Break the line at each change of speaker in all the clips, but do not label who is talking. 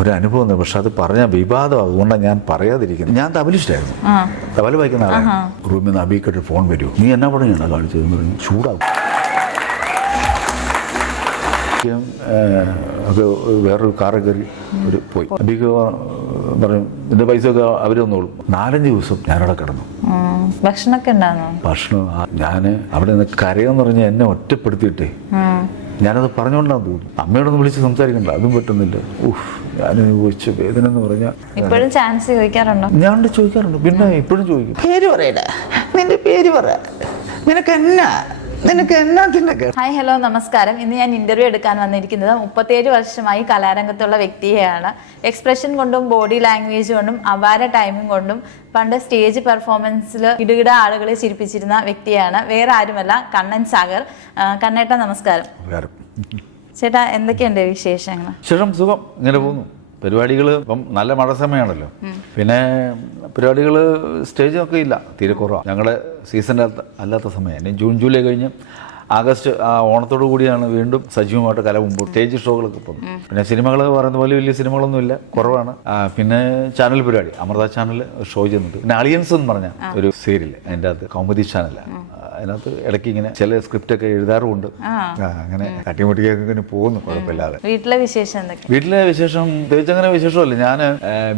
ഒരു അനുഭവം ഉണ്ട്. പക്ഷെ അത് പറഞ്ഞാൽ വിവാദം അതുകൊണ്ടാണ് ഞാൻ പറയാതിരിക്കുന്നത്. ഞാൻ തബലിസ്റ്റായിരുന്നു. തബല വായിക്കുന്ന ആളാണ് റൂമിൽ നിന്ന് അബീക്കട്ട് ഫോൺ വരൂ. നീ എന്നാ പറഞ്ഞാണ് കാണിച്ചതെന്ന് പറഞ്ഞു. ചൂടാകും ഒക്കെ വേറൊരു കാറ് കയറി ഒരു പോയി. അബീക്ക് പറഞ്ഞു ഇതിന്റെ പൈസ ഒക്കെ അവർ തന്നോളും. നാലഞ്ച് ദിവസം ഞാനവിടെ കിടന്നു.
ഭക്ഷണമൊക്കെ ഉണ്ടായിരുന്നോ?
ഭക്ഷണം ഞാൻ അവിടെ നിന്ന് കരയെന്ന് പറഞ്ഞാൽ എന്നെ ഒറ്റപ്പെടുത്തിയിട്ടേ. ഞാനത് പറഞ്ഞുകൊണ്ടാന്ന് തോന്നുന്നു അമ്മയോടൊന്ന് വിളിച്ച് സംസാരിക്കണ്ട അതും പറ്റുന്നില്ല. ഊഹ് ഞാൻ അനുഭവിച്ച വേദന എന്ന് പറഞ്ഞാൽ
ഇപ്പോഴും ചാൻസ് ചോദിക്കാറുണ്ടോ?
ഞാൻ ചോദിക്കാറുണ്ട്. പിന്നെ ഇപ്പോഴും ചോദിക്കും.
പേര് പറയടാ. നിന്റെ പേര് പറ. നിനക്ക് എന്നാ നിനക്ക്
ഹായ് ഹലോ നമസ്കാരം. ഇന്ന് ഞാൻ ഇന്റർവ്യൂ എടുക്കാൻ വന്നിരിക്കുന്നത് മുപ്പത്തിയേഴ് വർഷമായി കലാരംഗത്തുള്ള വ്യക്തിയെയാണ്. എക്സ്പ്രഷൻ കൊണ്ടും ബോഡി ലാംഗ്വേജ് കൊണ്ടും അപാര ടൈമിംഗ് കൊണ്ടും പണ്ട് സ്റ്റേജ് പെർഫോമൻസിൽ ഇടുകിട ആളുകളെ ചിരിപ്പിച്ചിരുന്ന വ്യക്തിയാണ്. വേറെ ആരുമല്ല കണ്ണൻ സാഗർ. കണ്ണേട്ട നമസ്കാരം. ചേട്ടാ എന്തൊക്കെയുണ്ട് വിശേഷങ്ങൾ?
ശേഷം സുഖം. ഇങ്ങനെ പോകുന്നു. പരിപാടികൾ ഇപ്പം നല്ല മഴ സമയമാണല്ലോ. പിന്നെ പരിപാടികൾ സ്റ്റേജൊക്കെ ഇല്ല. തീരെ കുറവാണ് ഞങ്ങളുടെ സീസൺ അല്ലാത്ത സമയം. ഇനി ജൂൺ ജൂലൈ കഴിഞ്ഞ് ആഗസ്റ്റ് ആ ഓണത്തോടു കൂടിയാണ് വീണ്ടും സജീവമായിട്ട് കല മുമ്പ് സ്റ്റേജ് ഷോകളൊക്കെ പോകുന്നത്. പിന്നെ സിനിമകൾ പറയുന്ന പോലെ വലിയ സിനിമകളൊന്നും ഇല്ല. കുറവാണ്. പിന്നെ ചാനൽ പരിപാടി. അമൃത ചാനൽ ഷോ ചെയ്യുന്നുണ്ട് പിന്നെ അളിയൻസ് എന്ന് പറഞ്ഞ ഒരു സീരിയൽ അതിന്റെ അകത്ത് കൗമുദി ചാനലാണ് അതിനകത്ത് ഇടയ്ക്ക് ഇങ്ങനെ ചില സ്ക്രിപ്റ്റ് ഒക്കെ എഴുതാറുമുണ്ട്. അങ്ങനെ തട്ടിമുട്ടിയൊക്കെ ഇങ്ങനെ പോകുന്നു കുഴപ്പമില്ലാതെ.
വീട്ടിലെ വിശേഷം എന്തൊക്കെ?
വീട്ടിലെ വിശേഷം പ്രത്യേകിച്ച് അങ്ങനെ വിശേഷമല്ല. ഞാൻ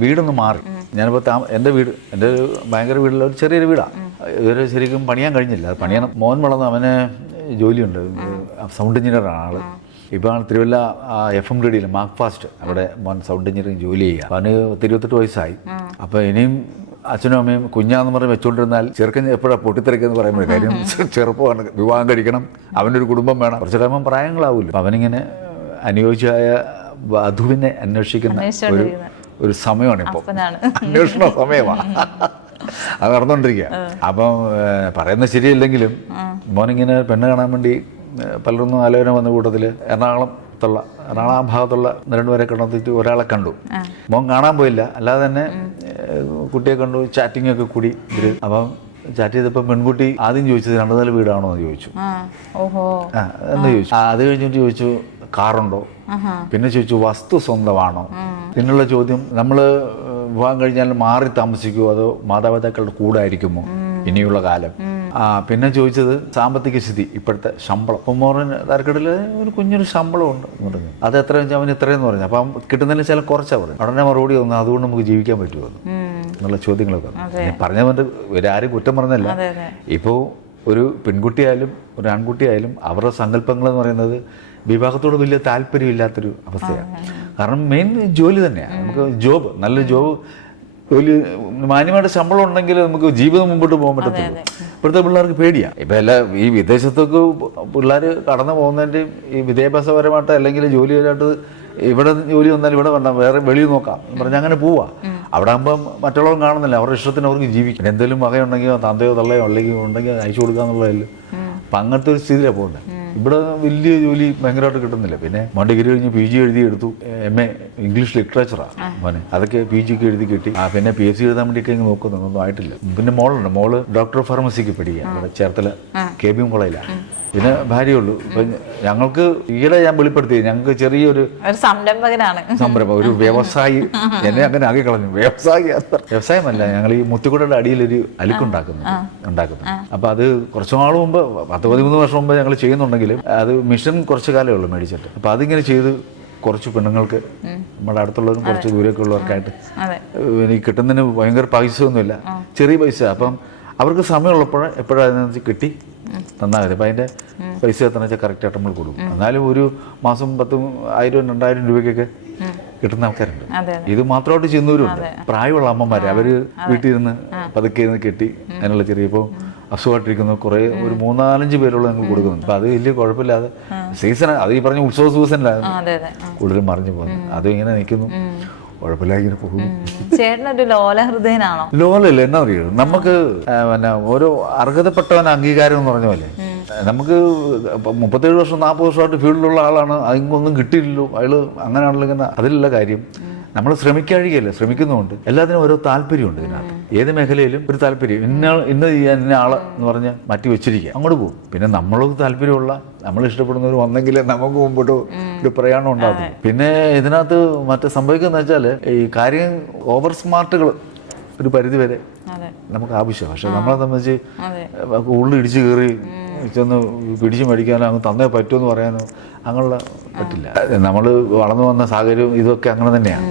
വീടൊന്ന് മാറി. ഞാനിപ്പോൾ താ എന്റെ വീട് എന്റെ ഒരു ഭയങ്കര വീടുള്ള ഒരു ചെറിയൊരു വീടാണ് ഇതുവരെ ശരിക്കും പണിയാൻ കഴിഞ്ഞില്ല. പണിയണം. മോൻ വളർന്ന് അവന് ജോലിയുണ്ട്. സൗണ്ട് എഞ്ചിനീയറാണ് ആൾ. ഇപ്പോൾ ആണ് തിരുവല്ല എഫ് എം റേഡിയോയിൽ മാർക്ക് ഫാസ്റ്റ് അവിടെ മോൻ സൗണ്ട് എഞ്ചിനീയറിംഗ് ജോലി ചെയ്യുക. അവന് തിരുപത്തെട്ട് വയസ്സായി. അപ്പോൾ ഇനിയും അച്ഛനും അമ്മയും കുഞ്ഞാന്ന് പറഞ്ഞ് വെച്ചുകൊണ്ടിരുന്നാൽ ചെറുക്കൻ എപ്പോഴാണ് പൊട്ടിത്തെറിക്കെന്ന് പറയുമ്പോൾ കാര്യം ചെറുപ്പമാണ്. വിവാഹം കഴിക്കണം. അവനൊരു കുടുംബം വേണം. കുറച്ച് കഴിയുമ്പം പ്രായങ്ങളാവില്ല. അപ്പം അവനിങ്ങനെ അനുയോജ്യമായ വധുവിനെ അന്വേഷിക്കുന്ന ഒരു. ഒരു സമയമാണ് ഇപ്പോൾ അന്വേഷണ സമയമാണ്. അത് നടന്നുകൊണ്ടിരിക്കുക അപ്പം പറയുന്ന പറയുന്നത് ശരിയല്ലെങ്കിലും മോനിങ്ങനെ പെണ്ണ് കാണാൻ വേണ്ടി പലരൊന്നും ആലോചന വന്ന കൂട്ടത്തിൽ എറണാകുളം ആ ഭാഗത്തുള്ള രണ്ടുപേരെ കണ്ടെത്തിയിട്ട് ഒരാളെ കണ്ടു. മോൻ കാണാൻ പോയില്ല. അല്ലാതെ തന്നെ കുട്ടിയെ കണ്ടു ചാറ്റിംഗ് ഒക്കെ കൂടി ഇവർ. അപ്പം ചാറ്റ് ചെയ്തപ്പോൾ പെൺകുട്ടി ആദ്യം ചോദിച്ചത് രണ്ടു നില വീടാണോ? എന്ന് ചോദിച്ചു.
ആ.
എന്ന് ചോദിച്ചു. അത് കഴിഞ്ഞിട്ട് ചോദിച്ചു കാറുണ്ടോ? പിന്നെ ചോദിച്ചു വസ്തു സ്വന്തമാണോ? പിന്നുള്ള ചോദ്യം നമ്മൾ വിവാഹം കഴിഞ്ഞാൽ മാറി താമസിക്കുമോ അതോ മാതാപിതാക്കളുടെ കൂടെ ആയിരിക്കുമോ? ഇനിയുള്ള കാലം. പിന്നെ ചോദിച്ചത് സാമ്പത്തിക സ്ഥിതി ഇപ്പോഴത്തെ ശമ്പളം. അപ്പം തരക്കടിൽ ഒരു കുഞ്ഞൊരു ശമ്പളമുണ്ട് എന്ന് പറഞ്ഞു. അത് എത്ര വെച്ചാൽ അവൻ ഇത്രയെന്ന് പറഞ്ഞു. അപ്പം കിട്ടുന്നതിന് ചില കുറച്ചാണ് പറഞ്ഞു ഉടനെ മറുപടി വന്നു അതുകൊണ്ട് നമുക്ക് ജീവിക്കാൻ പറ്റുമോ എന്നുള്ള ചോദ്യങ്ങളൊക്കെ. ഞാൻ പറഞ്ഞതുകൊണ്ട് ആരും കുറ്റം പറഞ്ഞല്ല ഇപ്പോൾ ഒരു പെൺകുട്ടിയായാലും ഒരു ആൺകുട്ടിയായാലും അവരുടെ സങ്കല്പങ്ങൾ എന്ന് പറയുന്നത് വിവാഹത്തോട് വലിയ താല്പര്യമില്ലാത്തൊരു അവസ്ഥയാണ്. കാരണം മെയിൻ ജോലി തന്നെയാണ് നമുക്ക് ജോബ് നല്ല ജോബ്. ജോലി മാന്യമായിട്ട് ശമ്പളം ഉണ്ടെങ്കിൽ നമുക്ക് ജീവിതം മുമ്പോട്ട് പോകാൻ പറ്റത്തുള്ളൂ. ഇപ്പോഴത്തെ പിള്ളേർക്ക് പേടിയാണ് ഇപ്പം എല്ലാ ഈ വിദേശത്തൊക്കെ പിള്ളേർ കടന്നു പോകുന്നതിന്റെയും ഈ വിദ്യാഭ്യാസപരമായിട്ട് അല്ലെങ്കിൽ ജോലിയായിട്ട് ഇവിടെ ജോലി വന്നാൽ ഇവിടെ വേണ്ട വേറെ വെളിയിൽ നോക്കാം പറഞ്ഞാൽ അങ്ങനെ പോവാ. അവിടെ ആകുമ്പം മറ്റുള്ളവരും കാണുന്നില്ല. അവരുടെ ഇഷ്ടത്തിന് അവർക്ക് ജീവിക്കും. എന്തെങ്കിലും വകയുണ്ടെങ്കിൽ തന്തയോ തള്ളയോ അല്ലെങ്കിൽ ഉണ്ടെങ്കിൽ അയച്ചു കൊടുക്കാന്നുള്ളതല്ല. അപ്പം അങ്ങനത്തെ ഒരു സ്ഥിതിയിലാണ് പോകുന്നത്. ഇവിടെ വലിയ ജോലി ഭയങ്കരമായിട്ട് കിട്ടുന്നില്ല. പിന്നെ മോൻ ഡിഗ്രി കഴിഞ്ഞ് പി ജി എഴുതി എടുത്തു. എം എ ഇംഗ്ലീഷ് ലിറ്ററേച്ചറാണ് മോനെ. അതൊക്കെ പി ജിക്ക് എഴുതി കിട്ടി. ആ പിന്നെ പി എസ് സി എഴുതാൻ വേണ്ടിയൊക്കെ ഇങ്ങനെ നോക്കുന്നു ഒന്നും ആയിട്ടില്ല. പിന്നെ മോളുണ്ട്. മോൾ ഡോക്ടർ ഫാർമസിക്ക് പഠിക്കുക ചേർത്തല കെ ബി എം കോളേജിലാണ്. പിന്നെ ഭാര്യയുള്ളൂ. ഇപ്പം ഞങ്ങൾക്ക് ഈയിടെ ഞാൻ വെളിപ്പെടുത്തി ഞങ്ങൾക്ക് ചെറിയൊരു
സംരംഭകനാണ്.
സംരംഭം ഒരു വ്യവസായി. എന്നെ അങ്ങനെ ആകെ കളഞ്ഞു വ്യവസായി വ്യവസായമല്ല. ഞങ്ങൾ ഈ മുത്തുകുടയുടെ ഒരു അലിക്കുണ്ടാക്കുന്നു. ഉണ്ടാക്കുന്നു. അപ്പൊ അത് കുറച്ചു നാൾ മുമ്പ് പത്ത് പതിമൂന്ന് വർഷം മുമ്പ് ഞങ്ങൾ ചെയ്യുന്നുണ്ടെങ്കിലും അത് മിഷൻ കുറച്ചു കാലമേ ഉള്ളൂ മേടിച്ചിട്ട്. അപ്പൊ അതിങ്ങനെ ചെയ്ത് കുറച്ച് പെണ്ണുങ്ങൾക്ക് നമ്മുടെ അടുത്തുള്ളവരും കുറച്ച് ദൂരമൊക്കെ ഉള്ളവർക്കായിട്ട് എനിക്ക് കിട്ടുന്നതിന് ഭയങ്കര പൈസ ഒന്നുമില്ല ചെറിയ പൈസ. അപ്പം അവർക്ക് സമയമുള്ളപ്പോൾ എപ്പോഴാണെന്ന് കിട്ടി? തന്നാൽ മതി അപ്പം അതിന്റെ പൈസ എത്ര വെച്ചാൽ കറക്റ്റായിട്ട് നമ്മൾ കൊടുക്കും. എന്നാലും ഒരു മാസം പത്തും ആയിരം രണ്ടായിരം രൂപയ്ക്കൊക്കെ കിട്ടുന്ന ആൾക്കാരുണ്ട്. ഇത് മാത്രമായിട്ട് ചെയ്യുന്നവരുണ്ട്. പ്രായമുള്ള അമ്മമാര് അവർ വീട്ടിൽ ഇരുന്ന് പതുക്കെ ഇരുന്ന് കെട്ടി അതിനുള്ള ചെറിയ ഇപ്പോൾ അസുഖമായിട്ടിരിക്കുന്ന. കുറേ ഒരു മൂന്നാലഞ്ച് പേരുള്ള ഞങ്ങൾ കൊടുക്കുന്നുണ്ട്. അപ്പം അത് വലിയ കുഴപ്പമില്ലാതെ സീസൺ അത് ഈ പറഞ്ഞ ഉത്സവ
ആ.
കൂടുതലും മറിഞ്ഞു പോകുന്നത്. അത് ഇങ്ങനെ നിൽക്കുന്നു. കുഴപ്പമില്ല ഇങ്ങനെ പോകുന്നു.
ചേട്ടനൊരു ലോല ഹൃദയനാണോ?
ലോലല്ല എന്നാ പറയുക നമുക്ക് പിന്നെ ഓരോ അർഹതപ്പെട്ടവൻ അംഗീകാരം എന്ന് പറഞ്ഞ പോലെ. നമുക്ക് മുപ്പത്തേഴ് വർഷം നാൽപ്പത് വർഷമായിട്ട് ഫീൽഡിലുള്ള ആളാണ് അതിങ്ങൊന്നും കിട്ടിയില്ലല്ലോ. അയാൾ അങ്ങനെയാണല്ലോ ഇങ്ങനെ അതിലുള്ള കാര്യം. നമ്മൾ ശ്രമിക്കാഴികയല്ല ശ്രമിക്കുന്നുമുണ്ട്. എല്ലാത്തിനും ഓരോ താല്പര്യമുണ്ട് ഇതിനകത്ത്. ഏത് മേഖലയിലും ഒരു താല്പര്യം. ഇന്ന ഇന്ന് ചെയ്യാൻ ഇന്ന ആൾ എന്ന് പറഞ്ഞ് മാറ്റി വെച്ചിരിക്കുക. അങ്ങോട്ട് പോകും. പിന്നെ നമ്മൾക്ക് താല്പര്യമുള്ള നമ്മൾ ഇഷ്ടപ്പെടുന്നവർ വന്നെങ്കിലേ നമുക്ക് മുമ്പോട്ട് ഒരു പ്രയാണം ഉണ്ടാകും പിന്നെ ഇതിനകത്ത് മറ്റേ സംഭവിക്കുന്നത് വെച്ചാൽ ഈ കാര്യം ഓവർ സ്മാർട്ടുകൾ ഒരു പരിധി വരെ നമുക്ക് ആവശ്യമാണ്. പക്ഷെ നമ്മളെ സംബന്ധിച്ച് ഉള്ളിടിച്ച് കയറി ചെന്ന് പിടിച്ചു മേടിക്കാനോ അങ്ങ് തന്നേ പറ്റുമെന്ന് പറയാനോ അങ്ങനെയുള്ള പറ്റില്ല. നമ്മൾ വളർന്നു വന്ന സാഹചര്യം ഇതൊക്കെ അങ്ങനെ തന്നെയാണ്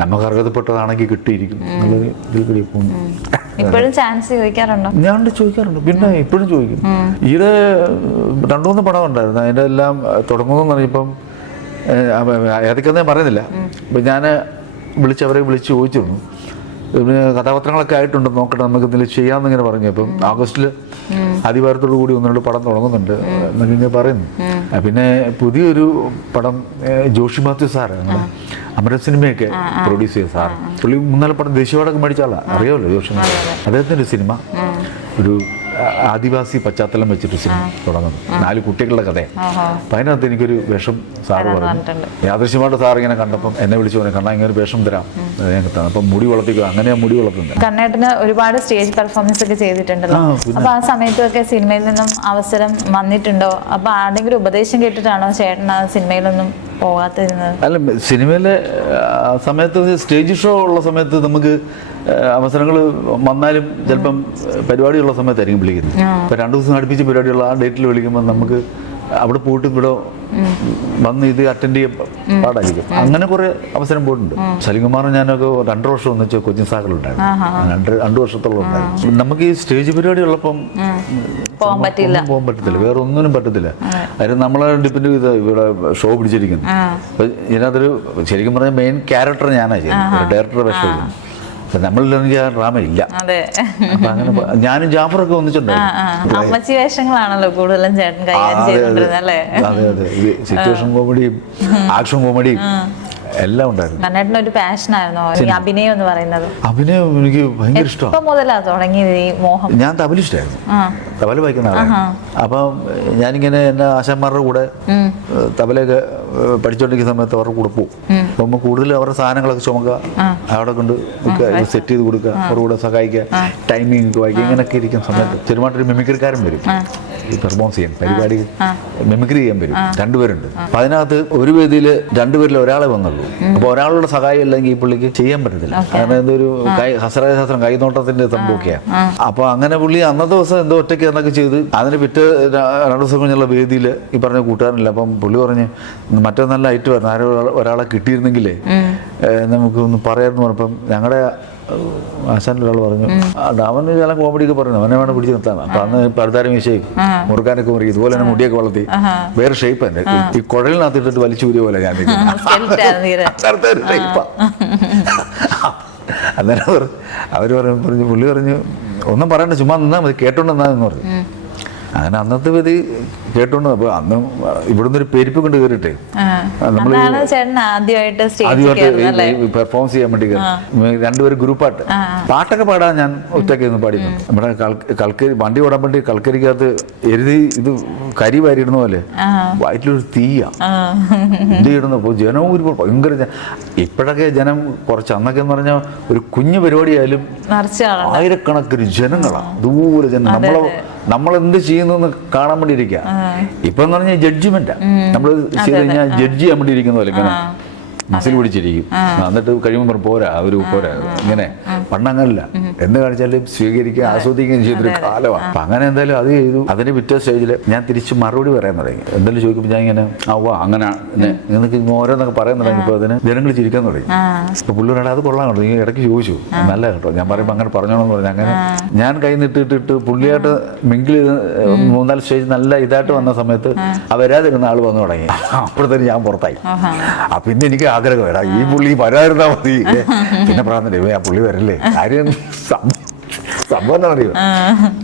നമുക്ക് അർഹതപ്പെട്ടതാണെങ്കിൽ കിട്ടിയിരിക്കും. എന്നുള്ളൊരു ഇതിൽ കൂടി പോകുന്നു.
ഇപ്പോഴും ചാൻസ് ചോദിക്കാറുണ്ടോ?
ഞാൻ ചോദിക്കാറുണ്ട്. പിന്നെ ഇപ്പോഴും ചോദിക്കും. ഈടെ രണ്ടു മൂന്ന് പടം ഉണ്ടായിരുന്നു. അതിന്റെ എല്ലാം തുടങ്ങുമെന്ന് പറഞ്ഞപ്പം ഏതൊക്കെയൊന്നും ഞാൻ പറയുന്നില്ല. അപ്പം ഞാൻ വിളിച്ചവരെ വിളിച്ച് ചോദിച്ചിരുന്നു. കഥാപാത്രങ്ങളൊക്കെ ആയിട്ടുണ്ട്. നോക്കട്ടെ നമുക്ക് ഇതിൽ ചെയ്യാമെന്ന് ഇങ്ങനെ പറഞ്ഞു. അപ്പം ആഗസ്റ്റിൽ ആദിവാരത്തോടു കൂടി ഒന്ന് രണ്ട് പടം തുടങ്ങുന്നുണ്ട് എന്നൊക്കെ ഇങ്ങനെ പറയുന്നു. പിന്നെ പുതിയൊരു പടം ജോഷി മാത്യു സാറ് അമര സിനിമയൊക്കെ പ്രൊഡ്യൂസ് ചെയ്ത സാർ പുള്ളി മൂന്നാൽ പടം ദേശീയപാടൊക്കെ മേടിച്ചാളാ അറിയാമല്ലോ ജോഷി മാത്യു അദ്ദേഹത്തിന്റെ ഒരു സിനിമ ഒരു ആദിവാസി പശ്ചാത്തലം വെച്ചിട്ട് സിനിമ തുടങ്ങുന്നു. നാല് കുട്ടികളുടെ
കഥ.
അപ്പം അതിനകത്ത് എനിക്കൊരു വേഷം സാറ് പറഞ്ഞു. യാദൃശ്യമായിട്ട് സാർ ഇങ്ങനെ കണ്ടപ്പം എന്നെ വിളിച്ചു പറഞ്ഞു കണ്ണാ ഇങ്ങനെ ഒരു വേഷം തരാം. തന്നു അപ്പം മുടി വളർത്തിക്കുക അങ്ങനെ ഞാൻ മുടി വളർത്തുന്നത്
കണ്ണേട്ടന് ഒരുപാട് സ്റ്റേജ് പെർഫോമൻസ് ഒക്കെ ചെയ്തിട്ടുണ്ടല്ലോ.
ആ,
അപ്പൊ ആ സമയത്തൊക്കെ സിനിമയിൽ നിന്നും അവസരം വന്നിട്ടുണ്ടോ? അപ്പൊ ആരുടെങ്കിലും ഉപദേശം കേട്ടിട്ടാണോ ചേട്ടൻ ആ സിനിമയിലൊന്നും പോകാത്തിരുന്നത്
അല്ല സിനിമയിലെ സമയത്ത് സ്റ്റേജ് ഷോ ഉള്ള സമയത്ത് നമുക്ക് അവസരങ്ങൾ വന്നാലും ചിലപ്പം പരിപാടിയുള്ള സമയത്തായിരിക്കും വിളിക്കുന്നത്. ഇപ്പം രണ്ടു ദിവസം അടുപ്പിച്ച് പരിപാടിയുള്ള ആ ഡേറ്റിൽ വിളിക്കുമ്പോൾ നമുക്ക് അവിടെ പോയിട്ട് ഇവിടെ വന്ന് ഇത് അറ്റൻഡ് ചെയ്യാൻ പാടായിരിക്കും. അങ്ങനെ കുറെ അവസരം പോയിട്ടുണ്ട്. സലികുമാറും ഞാനൊക്കെ രണ്ടു വർഷം ഒന്നിച്ച് കൊച്ചിൻ സാഗറിലുണ്ടായിരുന്നു. രണ്ട് രണ്ടു വർഷത്തോളം ഉണ്ടായിരുന്നു. നമുക്ക് ഈ സ്റ്റേജ് പരിപാടി ഉള്ളപ്പം
പോകാൻ പറ്റില്ല.
പോകാൻ പറ്റത്തില്ല. വേറെ ഒന്നിനും പറ്റത്തില്ല. അതിന് നമ്മളെ ഡിപ്പെൻഡ് ചെയ്ത് ഇവിടെ ഷോ പിടിച്ചിരിക്കുന്നു. ഇതിനകത്തൊരു ശരിക്കും പറഞ്ഞാൽ മെയിൻ ക്യാരക്ടർ ഞാനാണ് ചെയ്യുന്നത്. ഡയറക്ടർ വേഷം ചെയ്യുന്നത്. അപ്പൊ ആ ഡ്രാമ ഇല്ല. അങ്ങനെ ഞാനും ജാഫറൊക്കെ
വന്നിട്ടുണ്ട്
ഒന്നിച്ചുണ്ടായിരുന്നു
ആ. അമ്മച്ചി വേഷങ്ങളാണല്ലോ കൂടുതലും ചേട്ടൻ കൈകാര്യം
അതെ അതെ. സിറ്റുവേഷൻ കോമഡിയും ആക്ഷൻ കോമഡിയും എല്ലാം ഉണ്ടായിരുന്നു.
കണ്ണേട്ടന് ഒരു പാഷനായിരുന്നോ അഭിനയം എന്ന് പറയുന്നത്.
അഭിനയം എനിക്ക് ഭയങ്കര ഇഷ്ടമാണ്.
മുതലാ തുടങ്ങിയത് ഈ മോഹം?
ഞാൻ
തബലിസ്റ്റായിരുന്നു
തബല വായിക്കുന്ന ആളാണ്. അപ്പം ഞാനിങ്ങനെ എന്റെ ആശാന്മാരുടെ കൂടെ. തബലയൊക്കെ പഠിച്ചോണ്ടിരിക്കുന്ന പഠിച്ചുകൊണ്ടിരിക്കുന്ന സമയത്ത് അവരുടെ കൂടെ പോകും. അപ്പം നമ്മൾ കൂടുതൽ അവരുടെ സാധനങ്ങളൊക്കെ ചുമക്കുക അവിടെ കൊണ്ട് സെറ്റ് ചെയ്ത് കൊടുക്കുക അവരുടെ കൂടെ സഹായിക്കുക ടൈമിംഗ് വായിക്കുക ഇങ്ങനെയൊക്കെ ഇരിക്കുന്ന സമയത്ത് ചെറുമായിട്ടൊരു മിമിക്രിക്കാരൻ വരും. ഈ പെർഫോമൻസ് ചെയ്യാൻ പരിപാടി മിമിക്രി ചെയ്യാൻ വരും. രണ്ടുപേരുണ്ട്. അപ്പൊ അതിനകത്ത് ഒരു വേദിയിൽ രണ്ടുപേരിൽ ഒരാളെ വന്നുള്ളൂ. അപ്പൊ ഒരാളുടെ സഹായം ഇല്ലെങ്കിൽ ഈ പുള്ളിക്ക് ചെയ്യാൻ പറ്റത്തില്ല. കാരണം എന്തൊരു ഹസ്രശാസ്ത്രം കൈനോട്ടത്തിന്റെ സംഭവമൊക്കെയാണ് അപ്പൊ അങ്ങനെ പുള്ളി അന്നത്തെ ദിവസം എന്തോ ഒറ്റയ്ക്ക് എന്നൊക്കെ ചെയ്ത് അതിന് പിറ്റേ രണ്ടു ദിവസം കഴിഞ്ഞുള്ള വേദിയിൽ ഈ പറഞ്ഞ കൂട്ടുകാരനില്ല. അപ്പം പുള്ളി പറഞ്ഞ് മറ്റേ നല്ല ഐറ്റ് പറഞ്ഞു ആരോ ഒരാളെ- കിട്ടിയിരുന്നെങ്കിലേ നമുക്കൊന്ന് നമുക്ക് ഒന്ന് പറയാമെന്ന് പറഞ്ഞപ്പം ഞങ്ങളുടെ ആശാനിൽ ഒരാൾ പറഞ്ഞു അവൻ അവന് ചില കോമഡിയൊക്കെ പറഞ്ഞു അവനെ വേണം പിടിച്ച് നിർത്താൻ അപ്പൊ അന്ന് പഴുതാരം വീശയും മുറുക്കാനൊക്കെ മുറുക്കി ഇതുപോലെ തന്നെ മുടിയൊക്കെ വളർത്തി. വേറെ ഷേപ്പ് എന്റെ ഈ കുഴലിനകത്ത് ഇട്ടിട്ട് വലിച്ചൂരിയ പോലെ ഞാൻ. അന്നേരം അവർ പറഞ്ഞു പുള്ളി പറഞ്ഞു ഒന്നും പറയണ്ട ചുമ്മാ നിന്നാ മതി കേട്ടോണ്ട് നിന്നാന്ന് പറഞ്ഞു. അങ്ങനെ അന്നത്തെ വിധി കേട്ടോണ്ട് അപ്പോൾ അന്ന് ഇവിടുന്ന് ഒരു പെരുപ്പ് കൊണ്ട് കയറിട്ടെ നമ്മൾ
ആദ്യമായിട്ട്
പെർഫോമൻസ് ചെയ്യാൻ വേണ്ടി. രണ്ടുപേരും ഗ്രൂപ്പായിട്ട് പാട്ടൊക്കെ പാടാൻ ഞാൻ ഒറ്റയ്ക്ക് നിന്ന് പാടി നമ്മുടെ കൽക്കരി വണ്ടി ഓടാൻ വേണ്ടി കൽക്കരിക്കകത്ത് എഴുതി ഇത് കരി വാരിയിടുന്ന പോലെ വയറ്റിലൊരു തീയാ. എന്ത് ചെയ്യണമെന്ന് അപ്പോൾ ജനവും ഒരു ഭയങ്കര ഇപ്പോഴൊക്കെ ജനം കുറച്ച് അന്നൊക്കെ എന്ന് പറഞ്ഞാൽ ഒരു കുഞ്ഞു പരിപാടിയായാലും ആയിരക്കണക്കിന് ജനങ്ങളാ. ദൂരെ ജനം നമ്മളെ നമ്മൾ എന്ത് ചെയ്യുന്നു കാണാൻ വേണ്ടി ഇരിക്കുക ഇപ്പൊ എന്ന് പറഞ്ഞാൽ ജഡ്ജ്മെന്റാ നമ്മൾ ചെയ്ത് കഴിഞ്ഞാൽ ജഡ്ജ് ചെയ്യാൻ വേണ്ടി ഇരിക്കുന്ന പോലെ മസിൽ പിടിച്ചിരിക്കും. എന്നിട്ട് കഴിയുമ്പോൾ പോരാ ഒരു പോരാ ഇങ്ങനെ. പണ്ടങ്ങനല്ല. എന്ത് കാണിച്ചാലും സ്വീകരിക്കുകയും ആസ്വദിക്കുകയും ചെയ്തൊരു കാലമാണ്. അപ്പൊ അങ്ങനെ എന്തായാലും അത് ചെയ്തു. അതിന് പിറ്റേ സ്റ്റേജിൽ ഞാൻ തിരിച്ച് മറുപടി പറയാൻ തുടങ്ങി. എന്തെങ്കിലും ചോദിക്കുമ്പോൾ ഞാൻ ഇങ്ങനെ ആ വാ അങ്ങനെ നിങ്ങൾക്ക് ഓരോന്നൊക്കെ പറയാൻ തുടങ്ങിയപ്പോൾ അതിന് ജനങ്ങൾ ചിരിക്കാൻ തുടങ്ങി. അപ്പൊ പുള്ളിയോട് അത് കൊള്ളാൻ തുടങ്ങി ഇടയ്ക്ക് ചോദിച്ചു. നല്ല കേട്ടോ. ഞാൻ പറയുമ്പോൾ അങ്ങനെ പറഞ്ഞോളെന്ന് പറഞ്ഞു. അങ്ങനെ ഞാൻ കൈ നിട്ടിട്ടിട്ട് പുള്ളിയായിട്ട് മിങ്കിൾ ചെയ്ത് മൂന്നാൽ സ്റ്റേജ് നല്ല ഇതായിട്ട് വന്ന സമയത്ത് ആ. വരാതിരുന്ന ആൾ വന്നു തുടങ്ങി. അപ്പോഴത്തേന് ഞാൻ പുറത്തായി.
അപ്പൊ
ആ പിന്നെ എനിക്ക് ആഗ്രഹം വരാം ഈ പുള്ളി വരാതിരുന്നാ മതി. പിന്നെ പ്രാർത്ഥന ആ പുള്ളി വരല്ലേ? കാര്യം സംഭവം എന്താ അറിയോ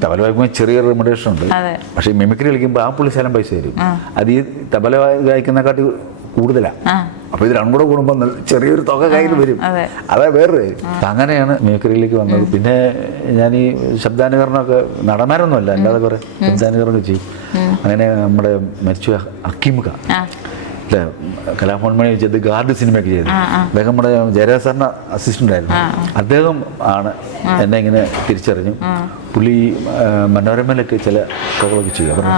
തബല വായിക്കുമ്പോൾ ചെറിയ റിമഡേഷൻ ഉണ്ട്. പക്ഷേ മിമിക്രി കളിക്കുമ്പോൾ ആ പുള്ളി ശലം പൈസ തരും. അത് ഈ തബല വായിക്കുന്നതിനെക്കാട്ടി കൂടുതലാണ് അപ്പൊ ഇത് രണ്ടും കൂടെ കൂടുമ്പോൾ ചെറിയൊരു തുക കയ്യിൽ വരും.
അതെ.
വേറെ. അങ്ങനെയാണ് മിമിക്രിയിലേക്ക് വന്നത്. പിന്നെ ഞാൻ ഈ ശബ്ദാനുകരണമൊക്കെ നടന്മാരൊന്നുമല്ല. അല്ലാതെ കുറെ ശബ്ദാനുകരണം ചെയ്യും. അങ്ങനെ നമ്മുടെ മരിച്ചു അക്കിമുഖ അല്ലേ? കലാഭവൻ മണി ചെയ്ത് ഗാർഡ് സിനിമയൊക്കെ ചെയ്തു. അദ്ദേഹം നമ്മുടെ ജയരാജ് സാറിന് അസിസ്റ്റന്റ് ആയിരുന്നു അദ്ദേഹം ആണ് എന്നെ ഇങ്ങനെ തിരിച്ചറിഞ്ഞു. പുള്ളി മനോരമയിലൊക്കെ ചില ഷോകളൊക്കെ ചെയ്യും.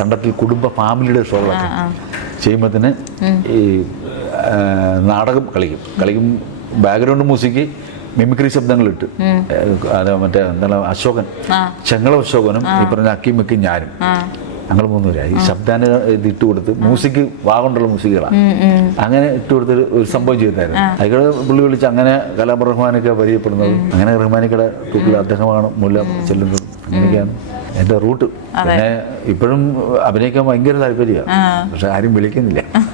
കണ്ടത്തിൽ കുടുംബ ഫാമിലിയുടെ ഷോകളൊക്കെ ചെയ്യുമ്പോൾ തന്നെ ഈ നാടകം കളിക്കും. കളിക്കും ബാക്ക്ഗ്രൗണ്ട് മ്യൂസിക് മിമിക്രി ശബ്ദങ്ങളിട്ട് അത് മറ്റേ എന്താണ് അശോകൻ. ചെങ്ങള അശോകനും ഈ പറഞ്ഞ അക്കിമിക്കും ഞാനും. ഞങ്ങൾ മൂന്നുപേരായി. ഈ ശബ്ദാന ഇത് ഇട്ട് കൊടുത്ത് മ്യൂസിക് വാഗുണ്ടുള്ള മ്യൂസിക്കുകളാണ്. അങ്ങനെ ഇട്ട് കൊടുത്ത് ഒരു- സംഭവം ചെയ്തായിരുന്നു. അതിക്കടെ പുള്ളി വിളിച്ച് അങ്ങനെ കലാം റഹ്മാനൊക്കെ പരിചയപ്പെടുന്നത്. അങ്ങനെ റഹ്മാനിക്കടെ തൂക്കിൽ അദ്ദേഹമാണ് മൂലം ചെല്ലുന്നത്. അങ്ങനെയൊക്കെയാണ് എന്റെ റൂട്ട്. പിന്നെ ഇപ്പോഴും അഭിനയിക്കാൻ ഭയങ്കര താല്പര്യമാണ്. പക്ഷെ ആരും വിളിക്കുന്നില്ല.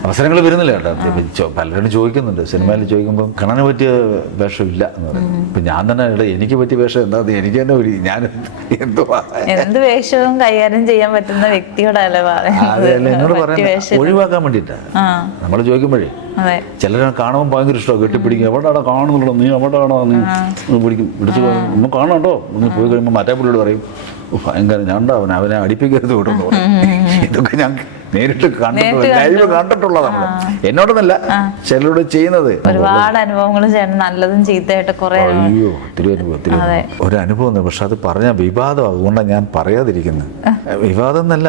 അവസരങ്ങൾ വരുന്നില്ല കേട്ടോ. ഇപ്പൊ പലരും ചോദിക്കുന്നുണ്ട്. സിനിമയിൽ ചോദിക്കുമ്പോൾ കണ്ണന് പറ്റിയ വേഷം ഇല്ല എന്ന് പറയും. ഇപ്പൊ ഞാൻ തന്നെ എനിക്ക് പറ്റിയ വേഷം എന്താ? എനിക്ക് തന്നെ ഒരു ഞാൻ എന്തുവാ
എന്ത് വേഷവും കൈകാര്യം ചെയ്യാൻ പറ്റുന്ന വ്യക്തിയോടല്ലേ പറയുന്നത്?
ഒഴിവാക്കാൻ
വേണ്ടിട്ടാ
നമ്മൾ ചോദിക്കുമ്പോഴേ ചിലരെ കാണുമ്പോൾ ഭയങ്കര ഇഷ്ടമാണ് കെട്ടിപ്പിടിക്കും എവിടെയാണോ കാണുന്നുള്ളൂ നീ? എവിടെയാണോ നീ പിടിക്കും പിടിച്ചു നമ്മൾ കാണാണ്ടോ ഒന്ന് പോയി കഴിയുമ്പോൾ മറ്റേ പുള്ളിയോട് പറയും "ഉഫ്, ഭയങ്കര ഞാൻ അവനെ അവനെ അടിപ്പിക്കരുത് വിടുന്നു ഇതൊക്കെ ഞാൻ നേരിട്ട് കണ്ടിട്ടുള്ള ലൈവ് എന്നോട് എന്നോടൊന്നല്ല ചിലരോട് ചെയ്യുന്നത്.
ഒരുപാട് അനുഭവങ്ങൾ നല്ലതും ചീത്തയായിട്ട് കുറെ
അയ്യോ ഒത്തിരി അനുഭവം ഒത്തിരി ഒരു അനുഭവം. പക്ഷെ അത് പറഞ്ഞ വിവാദം അതുകൊണ്ടാണ് ഞാൻ പറയാതിരിക്കുന്നത് വിവാദം എന്നല്ല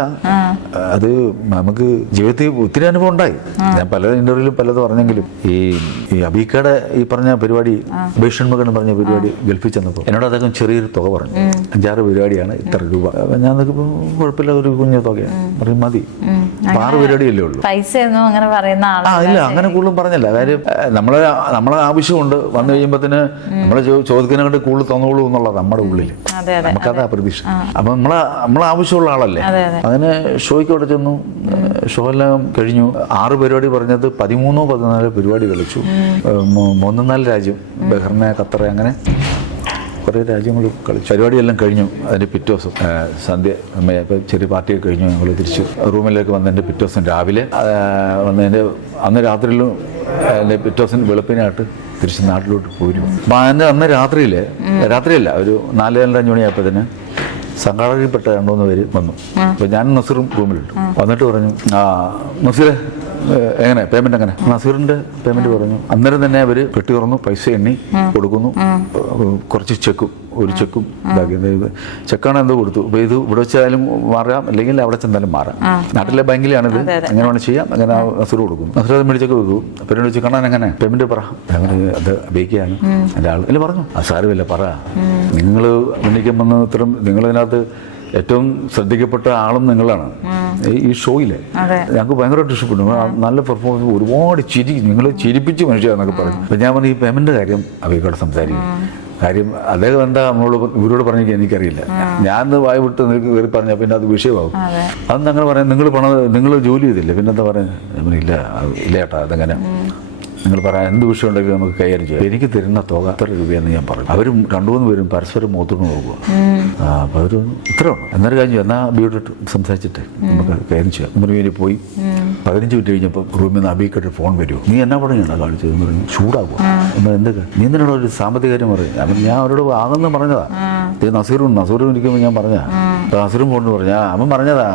അത് നമുക്ക് ജീവിതത്തിൽ ഒത്തിരി അനുഭവം ഉണ്ടായി. ഞാൻ പല ഇന്റർവ്യൂവിലും പലതും പറഞ്ഞെങ്കിലും ഈ ഈ അബീക്കയുടെ ഈ പറഞ്ഞ പരിപാടി ഭീഷൺമകൻ എന്ന് പറഞ്ഞ പരിപാടി ഗൾഫിൽ ചെന്നപ്പോൾ എന്നോട് അദ്ദേഹം ചെറിയൊരു തുക പറഞ്ഞു. അഞ്ചാറ് പരിപാടിയാണ് ഇത്ര രൂപ. ഞാൻ നോക്കിയപ്പോൾ കുഴപ്പമില്ല ഒരു കുഞ്ഞു തുകയാണ്. പറയും മതി. ആറ് പരിപാടിയല്ലേ ഉള്ളൂ.
പൈസ ഒന്നും അങ്ങനെ പറയുന്ന
അങ്ങനെ കൂടുതലും പറഞ്ഞില്ല. കാര്യം നമ്മളെ നമ്മളെ ആവശ്യമുണ്ട്. വന്നു കഴിയുമ്പോഴത്തേന് നമ്മളെ ചോ- കണ്ട് കൂടുതൽ തന്നോളൂ എന്നുള്ളത് നമ്മുടെ ഉള്ളിൽ നമുക്കതാ പ്രതീക്ഷ. അപ്പൊ നമ്മളെ നമ്മളെ ആവശ്യമുള്ള ആളല്ലേ. അങ്ങനെ ഷോയ്ക്ക് അവിടെ ചെന്നു. ഷോ എല്ലാം കഴിഞ്ഞു. ആറ് പരിപാടി പറഞ്ഞത് പതിമൂന്നോ പതിനാലോ പരിപാടി കളിച്ചു. മൂന്ന് നാല് രാജ്യം ബഹ്റിനെ ഖത്തർ അങ്ങനെ. കുറേ രാജ്യങ്ങൾ കളിച്ചു. പരിപാടിയെല്ലാം കഴിഞ്ഞു. അതിന്റെ പിറ്റേ ദിവസം സന്ധ്യ ഇപ്പോൾ ചെറിയ പാർട്ടിയൊക്കെ കഴിഞ്ഞു. ഞങ്ങൾ തിരിച്ച്. റൂമിലേക്ക് വന്നതിന്റെ പിറ്റേ ദിവസം രാവിലെ വന്നതിന്റെ അന്ന് രാത്രിയിലും അതിന്റെ പിറ്റേ ദിവസം വെളുപ്പിനായിട്ട് തിരിച്ച് നാട്ടിലോട്ട് പോരും അപ്പം അതിന്റെ അന്ന് രാത്രിയിൽ രാത്രിയല്ല ഒരു നാല് നാലര അഞ്ച് മണിയായപ്പോഴത്തേന് സംഘാടകയിൽപ്പെട്ട രണ്ടു മൂന്ന് പേര് വന്നു. അപ്പോൾ ഞാൻ നസീറും റൂമിലിട്ടു. വന്നിട്ട് പറഞ്ഞു ആ നസീറെ എങ്ങനെ? പേയ്മെന്റ് എങ്ങനെ? നസീറിന്റെ പേയ്മെന്റ് പറഞ്ഞു. അന്നേരം തന്നെ അവർ പെട്ടി തുറന്നു പൈസ എണ്ണി കൊടുക്കുന്നു. കുറച്ച് ചെക്കും ഒരു ചെക്കും ഇതാക്കി. ചെക്കാണ് എന്തോ കൊടുത്തു. അപ്പൊ ഇത് ഇവിടെ വെച്ചാലും മാറാം അല്ലെങ്കിൽ അവിടെ ചെന്നാലും മാറാം. നാട്ടിലെ ബാങ്കിലാണിത്. അങ്ങനെ വേണം ചെയ്യാം അങ്ങനെ ആ നസീർ കൊടുക്കും നസീർ അത് മേടിച്ചൊക്കെ വെക്കും. പിന്നെ വിളിച്ച് കാണാൻ എങ്ങനെ? പേയ്മെന്റ് പറ. ഞങ്ങൾ അത് അപേക്ഷയാണ് എന്റെ ആൾ അല്ല പറഞ്ഞു. ആ സാരമില്ല പറ. നിങ്ങൾ ഉന്നയിക്കുമ്പോൾ ഇത്രയും നിങ്ങളിതിനകത്ത് ഏറ്റവും ശ്രദ്ധിക്കപ്പെട്ട ആളും നിങ്ങളാണ്. ഈ- ഷോയിലെ. ഞങ്ങൾക്ക് ഭയങ്കരമായിട്ട് ഇഷ്ടപ്പെട്ടു. നിങ്ങൾ നല്ല പെർഫോമൻസ് ഒരുപാട് ചിരി നിങ്ങൾ ചിരിപ്പിച്ച് മനുഷ്യന്നൊക്കെ പറഞ്ഞു അപ്പം ഞാൻ പറഞ്ഞു ഈ പേമെന്റ് കാര്യം അവയ്ക്കോട് സംസാരിക്കും. കാര്യം അദ്ദേഹം എന്താ നമ്മളോട് ഇവരോട് പറഞ്ഞെങ്കിൽ എനിക്കറിയില്ല. ഞാൻ വായി വിട്ട് നിങ്ങൾക്ക് കയറി പറഞ്ഞാൽ പിന്നെ അത് വിഷയമാകും
അതെ.
അന്ന് അങ്ങനെ പറയാം നിങ്ങൾ പണം നിങ്ങൾ ജോലി ചെയ്തില്ലേ? പിന്നെന്താ പറയുന്നത് ഇല്ല ഇല്ല ചേട്ടാ അതങ്ങനെ? നിങ്ങൾ പറയാൻ എന്ത് വിഷയം ഉണ്ടെങ്കിലും നമുക്ക് കൈകാര്യം ചെയ്യാം. എനിക്ക് തരുന്ന തുക എത്ര രൂപയെന്ന് ഞാൻ പറഞ്ഞു അവരും രണ്ടു മൂന്ന് പേരും പരസ്പരം മൂത്തുകൊണ്ട് നോക്കുക. അപ്പോൾ അവർ ഇത്ര ഉണ്ട് എന്നൊരു കാര്യം. എന്നാ ബീഡിട്ട് സംസാരിച്ചിട്ട് നമുക്ക് കൈകാര്യം ചെയ്യാം. മുറിവേലി പോയി പതിനഞ്ച് മിനിറ്റ് കഴിഞ്ഞപ്പോൾ റൂമിൽ നിന്ന് അബീക്കട്ട് ഫോൺ വരുമോ നീ എന്നാ പറഞ്ഞാണ് കാണിച്ചത്? എന്ന് പറഞ്ഞു ചൂടാകുക എന്നാൽ എന്തൊക്കെ? നീ എന്തിനോട് ഒരു സാമ്പത്തിക കാര്യം പറയും. അപ്പം ഞാൻ അവരോട് ആകുന്ന പറഞ്ഞതാ. ഈ നസീറും നസീറും ഇരിക്കുമ്പോൾ ഞാൻ പറഞ്ഞാ നസീറും ഫോണിൽ പറഞ്ഞു. "ആ, അവൻ പറഞ്ഞതാ.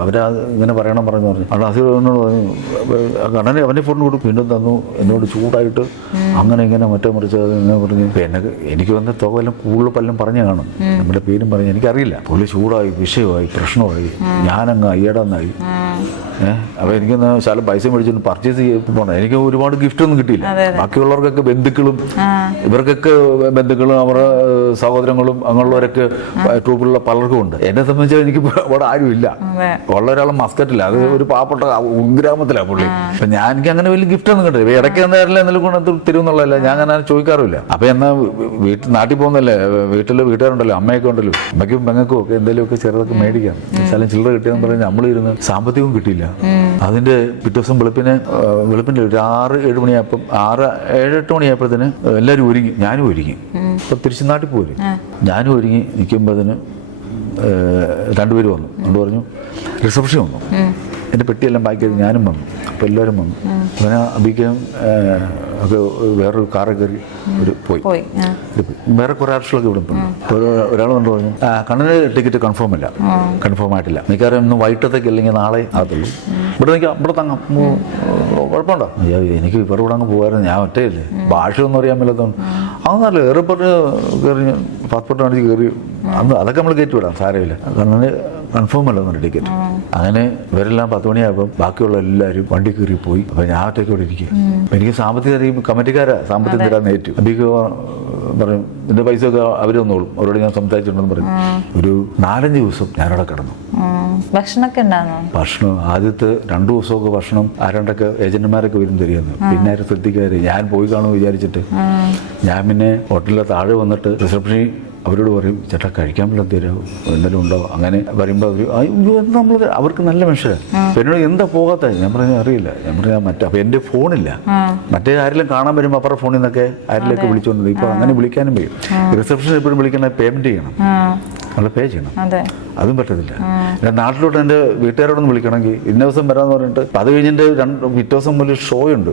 അവരാ ഇങ്ങനെ പറയണം പറഞ്ഞു പറഞ്ഞു. അപ്പോൾ നസീർ എന്നോട് പറഞ്ഞു കണ്ണനെ അവന്റെ ഫോൺ കൊടുക്കും. വീണ്ടും തന്നു? എന്നോട് ചൂടായിട്ട് അങ്ങനെ ഇങ്ങനെ മറ്റേ മറിച്ച് ഇങ്ങനെ പറഞ്ഞു. എന്നെ എനിക്ക് വന്ന തുക എല്ലാം കൂടുതൽ പല്ലും പറഞ്ഞു കാണും. നമ്മുടെ പേരും പറഞ്ഞു എനിക്കറിയില്ല. പുള്ളി ചൂടായി വിഷയമായി പ്രശ്നമായി ഞാനങ്ങ് അയ്യടന്നായി. ഏഹ് അപ്പോൾ എനിക്ക് ശാലം പൈസ മേടിച്ചൊന്ന് പർച്ചേസ് ചെയ്ത് പോകണം എനിക്ക് ഒരുപാട് ഗിഫ്റ്റ് ഒന്നും കിട്ടിയില്ല. ബാക്കിയുള്ളവർക്കൊക്കെ ബന്ധുക്കളും ഇവർക്കൊക്കെ ബന്ധുക്കളും അവരുടെ സഹോദരങ്ങളും അങ്ങനെയുള്ളവരൊക്കെ ട്രൂപ്പിലുള്ള പലർക്കും ഉണ്ട്. എന്നെ സംബന്ധിച്ച് എനിക്ക് അവിടെ ആരും ഇല്ല.
അതെ.
ഉള്ള ഒരാൾ മസ്കറ്റില്ല അത് ഒരു പാവപ്പെട്ട ഉഗ്രാമത്തിലാണ് പുള്ളി. അപ്പൊ ഞാൻ എനിക്ക് അങ്ങനെ വലിയ ഗിഫ്റ്റ് ഒന്നും കിട്ടില്ല ഇടയ്ക്ക് എന്തായാലും എന്തെങ്കിലും കൊണ്ട് തരുമെന്നുള്ളതല്ല ഞാൻ അങ്ങനെ ചോദിക്കാറില്ല അപ്പൊ എന്നാ വീട്ടിൽ നാട്ടിൽ പോകുന്നല്ലേ വീട്ടിൽ വീട്ടുകാരുണ്ടല്ലോ അമ്മയൊക്കെ ഉണ്ടല്ലോ. അമ്മയ്ക്കും പെങ്ങൾക്കും ഒക്കെ എന്തെങ്കിലുമൊക്കെ ചെറുതൊക്കെ മേടിക്കാം. സ്ഥലം ചില്ലറ കിട്ടിയെന്ന് പറഞ്ഞാൽ നമ്മളിരുന്ന് സാമ്പത്തികവും കിട്ടിയില്ല. അതിന്റെ പിറ്റേ ദിവസം വെളുപ്പിന് വെളുപ്പിന്റെ ഒരു ആറ് ഏഴ് മണിയായപ്പം ആറ് ഏഴെട്ട് മണിയായപ്പോഴത്തേന് എല്ലാവരും ഒരുങ്ങി. ഞാനും ഒരുങ്ങി. അപ്പൊ തിരിച്ചു നാട്ടിൽ പോരും ഞാനും ഒരുങ്ങി നിൽക്കുമ്പോൾ അതിന് രണ്ടുപേര് വന്നു. അതുകൊണ്ട് പറഞ്ഞു റിസപ്ഷൻ വന്നു. എന്റെ പെട്ടിയെല്ലാം പാക്ക് ചെയ്ത് ഞാനും വന്നു. അപ്പോൾ എല്ലാവരും വന്നു. അങ്ങനെ അബിക്കും ഒക്കെ വേറൊരു കാറ് കയറി ഒരു പോയി. വേറെ കുറേ ആർട്ടുകളൊക്കെ ഇവിടെ പോയി ഒരാൾ കണ്ടു പറഞ്ഞു "ആ, കണ്ണന് ടിക്കറ്റ് കൺഫേം അല്ല കൺഫേം ആയിട്ടില്ല. മിക്കവാറും ഇന്ന് വൈകിട്ടത്തേക്ക് അല്ലെങ്കിൽ നാളെ ആകത്തുള്ളൂ. ഇവിടെ നിൽക്കാം ഇവിടെ തങ്ങാം. കുഴപ്പമുണ്ടോ? അയ്യോ എനിക്ക് ഇവിടെ ഇവിടെ അങ്ങ് പോകായിരുന്നു ഞാൻ ഒറ്റയില്ലേ ഭാഷയൊന്നും അറിയാൻ മേലാത്തതുകൊണ്ട് അതൊന്നല്ല എയർപോർട്ട് കയറി പാസ്പോർട്ട് കാണിച്ച് കയറി അന്ന് അതൊക്കെ നമ്മൾ കയറ്റി വിടാം സാരമില്ല. കണ്ണന് കൺഫേം അല്ല ഒന്നും ടിക്കറ്റ് അങ്ങനെ ഇവരെല്ലാം പത്ത് മണിയായപ്പോൾ ബാക്കിയുള്ള എല്ലാവരും വണ്ടി കയറി പോയി. അപ്പോൾ ഞാൻ ഒറ്റയ്ക്ക് ഇവിടെ ഇരിക്കും എനിക്ക് സാമ്പത്തിക അറിയും കമ്മിറ്റിക്കാരാ സാമ്പത്തികം തരാൻ നേറ്റു അധികം പറയും നിന്റെ പൈസ ഒക്കെ അവർ തന്നോളും. അവരോട് ഞാൻ സംസാരിച്ചിട്ടുണ്ടെന്ന് പറയും. ഒരു നാലഞ്ച് ദിവസം ഞാനവിടെ കിടന്നു.
ഭക്ഷണമൊക്കെ
ഭക്ഷണം ആദ്യത്തെ രണ്ടു ദിവസമൊക്കെ ഭക്ഷണം ആരണ്ടൊക്കെ ഏജന്റുമാരൊക്കെ വരും തരുമെന്ന് പിന്നെ ആരും ശ്രദ്ധിക്കാറ് ഞാൻ പോയി കാണുമെന്ന് വിചാരിച്ചിട്ട്. ഞാൻ പിന്നെ ഹോട്ടലിലെ താഴെ വന്നിട്ട് റിസപ്ഷനിൽ അവരോട് പറയും ചേട്ടാ കഴിക്കാൻ പറ്റാത്ത തരാമോ എന്തെങ്കിലും ഉണ്ടോ? അങ്ങനെ പറയുമ്പോൾ അവർ നമ്മൾ അവർക്ക് നല്ല മനുഷ്യരാണ് എന്നോട് എന്താ പോകാത്ത? ഞാൻ പറഞ്ഞു അറിയില്ല. ഞാൻ പറഞ്ഞ മറ്റേ അപ്പം എന്റെ ഫോണില്ല. മറ്റേ ആരെങ്കിലും കാണാൻ വരുമ്പോൾ അപ്പുറം ഫോണിൽ നിന്നൊക്കെ ആരിലേക്ക് വിളിച്ചുകൊണ്ട് ഇപ്പോൾ അങ്ങനെ വിളിക്കാനും വരും റിസപ്ഷൻ എപ്പോഴും വിളിക്കണ പേയ്മെന്റ് ചെയ്യണം. നമ്മൾ പേ ചെയ്യണം.
അതെ.
പറ്റത്തില്ല. ഞാൻ നാട്ടിലോട്ട് എന്റെ വീട്ടുകാരോടൊന്ന് വിളിക്കണമെങ്കിൽ ഇന്ന ദിവസം വരാമെന്ന് പറഞ്ഞിട്ട് അത് കഴിഞ്ഞിട്ട് രണ്ട് പിറ്റേ ദിവസം മുതൽ ഷോ ഉണ്ട്.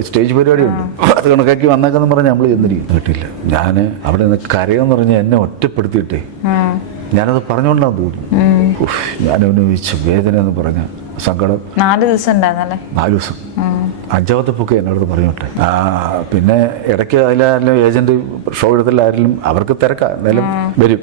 സ്റ്റേജ് പരിപാടി ഉണ്ട് അത് കണക്കാക്കി വന്നേക്കെന്ന് പറഞ്ഞാൽ നമ്മൾ ചെന്നിരിക്കും കിട്ടിയില്ല ഞാൻ അവിടെ നിന്ന് കരയെന്ന് പറഞ്ഞ എന്നെ ഒറ്റപ്പെടുത്തിയിട്ടേ. ഞാനത് പറഞ്ഞുകൊണ്ടാണ് തോന്നുന്നു. ഞാനവന് ചോദിച്ചു വേദന എന്ന് പറഞ്ഞ. സങ്കടം.
നാല് ദിവസം ഉണ്ടായിരുന്നല്ലേ?
നാല് ദിവസം. അഞ്ചാമത്തെ പൊക്കെ എന്നോട് പറഞ്ഞോട്ടെ ആ പിന്നെ ഇടയ്ക്ക് അതിലാരെങ്കിലും ഏജന്റ് ഷോ എടുത്തില്ല ആരെങ്കിലും അവർക്ക് തിരക്കാ. എന്തായാലും വരും.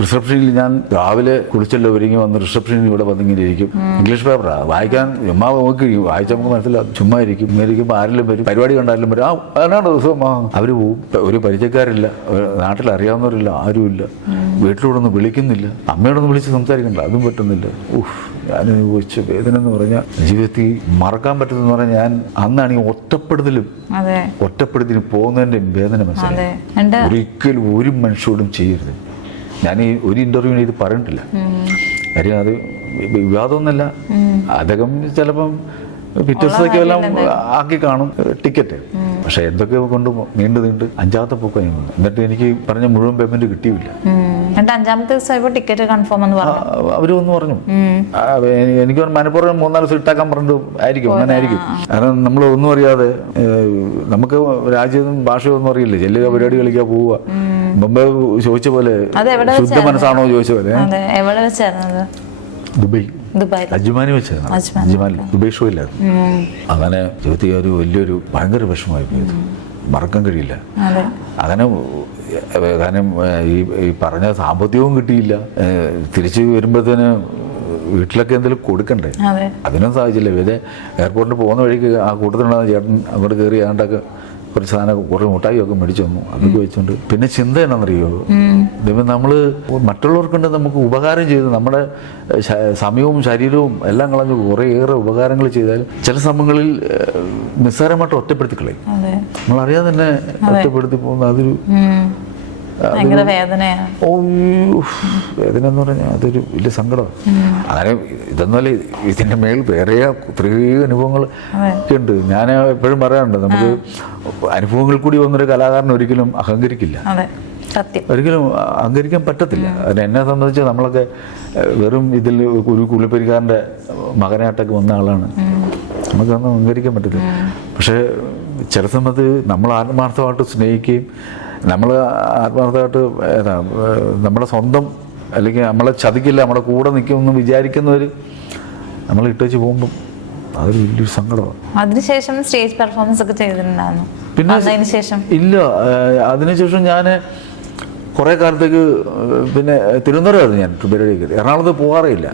റിസപ്ഷനിൽ ഞാൻ രാവിലെ കുളിച്ചല്ലോ ഒരുങ്ങി വന്ന് റിസപ്ഷനിൽ ഇവിടെ വന്നിങ്ങനെ ഇരിക്കും. ഇംഗ്ലീഷ് പേപ്പറാ. വായിക്കാൻ ചുമ്മാ നോക്കി. വായിച്ച നമുക്ക് മനസ്സിലാവും ചുമ്മാ ഇരിക്കും. ഇങ്ങനെ ഇരിക്കുമ്പോൾ ആരെങ്കിലും വരും. പരിപാടി കണ്ടാലും വരും. ആ അതാണ് ദിവസം? അവർ ഒരു പരിചയക്കാരില്ല. നാട്ടിൽ അറിയാവുന്നവരില്ല ആരുമില്ല. വീട്ടിലൂടെ വിളിക്കുന്നില്ല. അമ്മയോടൊന്നും വിളിച്ച് സംസാരിക്കണ്ട അതും പറ്റുന്നില്ല. ഉഫ്. ഞാൻ അനുഭവിച്ച വേദന എന്ന് പറഞ്ഞാൽ ജീവിതത്തിൽ മറക്കാൻ പറ്റുന്ന പറഞ്ഞാൽ ഞാൻ അന്നാണ് ഈ ഒറ്റപ്പെടുത്തലും
അതെ.
ഒറ്റപ്പെടുത്തിന് പോകുന്നതിന്റെ വേദന മനസ്സിലായി. ഒരിക്കലും ഒരു മനുഷ്യരോടും ചെയ്യരുത്. ഞാൻ ഈ ഒരു ഇന്റർവ്യൂവിന് ഇത് പറഞ്ഞിട്ടില്ല. കാര്യം അത് വിവാദമൊന്നുമല്ല. അദ്ദേഹം ചിലപ്പം പിറ്റേഴ്സൊക്കെ എല്ലാം ആക്കി കാണും. ടിക്കറ്റ്. പക്ഷെ എന്തൊക്കെ കൊണ്ട് നീണ്ടു നീണ്ട് അഞ്ചാമത്തെ പൊക്കം എന്നിട്ട് എനിക്ക് പറഞ്ഞ മുഴുവൻ പേയ്മെന്റ് കിട്ടിയില്ല
എന്നിട്ട് അഞ്ചാമത്തെ ദിവസമായപ്പോൾ ടിക്കറ്റ് കൺഫേം എന്ന് പറഞ്ഞു.
അവർ ഒന്ന് പറഞ്ഞു. എനിക്ക് മനപ്പുറം മൂന്നാൽ ദിവസം ഇട്ടാക്കാൻ പറഞ്ഞിട്ട് ആയിരിക്കും അങ്ങനെ ആയിരിക്കും കാരണം നമ്മൾ ഒന്നും അറിയാതെ നമുക്ക് രാജ്യം ഭാഷയും ഒന്നും അറിയില്ല. ചെല്ലുക പരിപാടി കളിക്കാൻ പോവുക. മുമ്പേ ചോദിച്ച പോലെ ശുദ്ധ മനസ്സാണോ ചോദിച്ച പോലെ.
എവിടെ വെച്ചായിരുന്നത്
ദുബൈ അജ്മാനി വെച്ചായിരുന്നു. അജ്മാനിൽ. ദുബൈ ഷോയിലായിരുന്നു.
ഇല്ലായിരുന്നു
അങ്ങനെ ജീവിതത്തിൽ ഒരു വലിയൊരു ഭയങ്കര വിഷമമായി പോയത് മറക്കാൻ കഴിയില്ല. അങ്ങനെ കാരണം ഈ ഈ പറഞ്ഞ സാമ്പത്തികവും കിട്ടിയില്ല. തിരിച്ചു വരുമ്പോഴത്തേന് വീട്ടിലൊക്കെ എന്തെങ്കിലും കൊടുക്കണ്ടേ? അതിനൊന്നും സാധിച്ചില്ല. ഇവരെ എയർപോർട്ടിൽ പോകുന്ന വഴിക്ക് ആ കൂട്ടത്തിലുണ്ടാകുന്ന ചേട്ടൻ അങ്ങോട്ട് കയറി ആണ്ടൊക്കെ കുറച്ച് സാധനം കുറേ മുട്ടായി ഒക്കെ മേടിച്ചു വന്നു. അതൊക്കെ വെച്ചുകൊണ്ട് പിന്നെ ചിന്ത എന്നാണെന്നറിയോ ദൈവം നമ്മൾ മറ്റുള്ളവർക്കുണ്ട് നമുക്ക് ഉപകാരം ചെയ്ത് നമ്മുടെ സമയവും ശരീരവും എല്ലാം കളഞ്ഞ് കുറേയേറെ ഉപകാരങ്ങൾ ചെയ്താൽ ചില സമയങ്ങളിൽ നിസ്സാരമായിട്ട് ഒറ്റപ്പെടുത്തി കളയും. നമ്മളറിയാതെ തന്നെ ഒറ്റപ്പെടുത്തി പോകുന്ന അതൊരു ഓയ്യോ, വേദന എന്ന് പറഞ്ഞാൽ അതൊരു വലിയ സങ്കടമാണ് അങ്ങനെ ഇതൊന്നുമല്ല ഇതിന്റെ മേൽ വേറെ ഒത്തിരി അനുഭവങ്ങൾ ഒക്കെ ഉണ്ട്. ഞാൻ എപ്പോഴും പറയാറുണ്ട് നമുക്ക് അനുഭവങ്ങൾ കൂടി വന്നൊരു കലാകാരൻ ഒരിക്കലും അഹങ്കരിക്കില്ല. ഒരിക്കലും അഹങ്കരിക്കാൻ പറ്റത്തില്ല. അതിന് എന്നെ സംബന്ധിച്ച് നമ്മളൊക്കെ വെറും ഇതിൽ ഒരു കൂലിപ്പരിക്കാരന്റെ മകനായിട്ടൊക്കെ വന്ന ആളാണ്. നമുക്കൊന്നും അഹങ്കരിക്കാൻ പറ്റത്തില്ല. പക്ഷേ ചില സമയത്ത് നമ്മൾ ആത്മാർത്ഥമായിട്ട് സ്നേഹിക്കുകയും നമ്മൾ ആത്മാർത്ഥമായിട്ട് ഏതാ നമ്മുടെ സ്വന്തം അല്ലെങ്കിൽ നമ്മളെ ചതിക്കില്ല നമ്മുടെ കൂടെ നിൽക്കുമെന്ന് വിചാരിക്കുന്നവർ നമ്മൾ ഇട്ട് വെച്ച് പോകുമ്പം അതൊരു വലിയൊരു സങ്കടമാണ്.
അതിനുശേഷം സ്റ്റേജ് പെർഫോമൻസ് ഒക്കെ ചെയ്തിട്ടുണ്ടായിരുന്നു.
പിന്നെ
അതിനുശേഷം? ശേഷം
ഇല്ല അതിനുശേഷം ഞാൻ കുറേ കാലത്തേക്ക് പിന്നെ തിരുവനന്തപുരമായിരുന്നു ഞാൻ പരിപാടിക്ക് എറണാകുളത്ത് പോകാറേയില്ല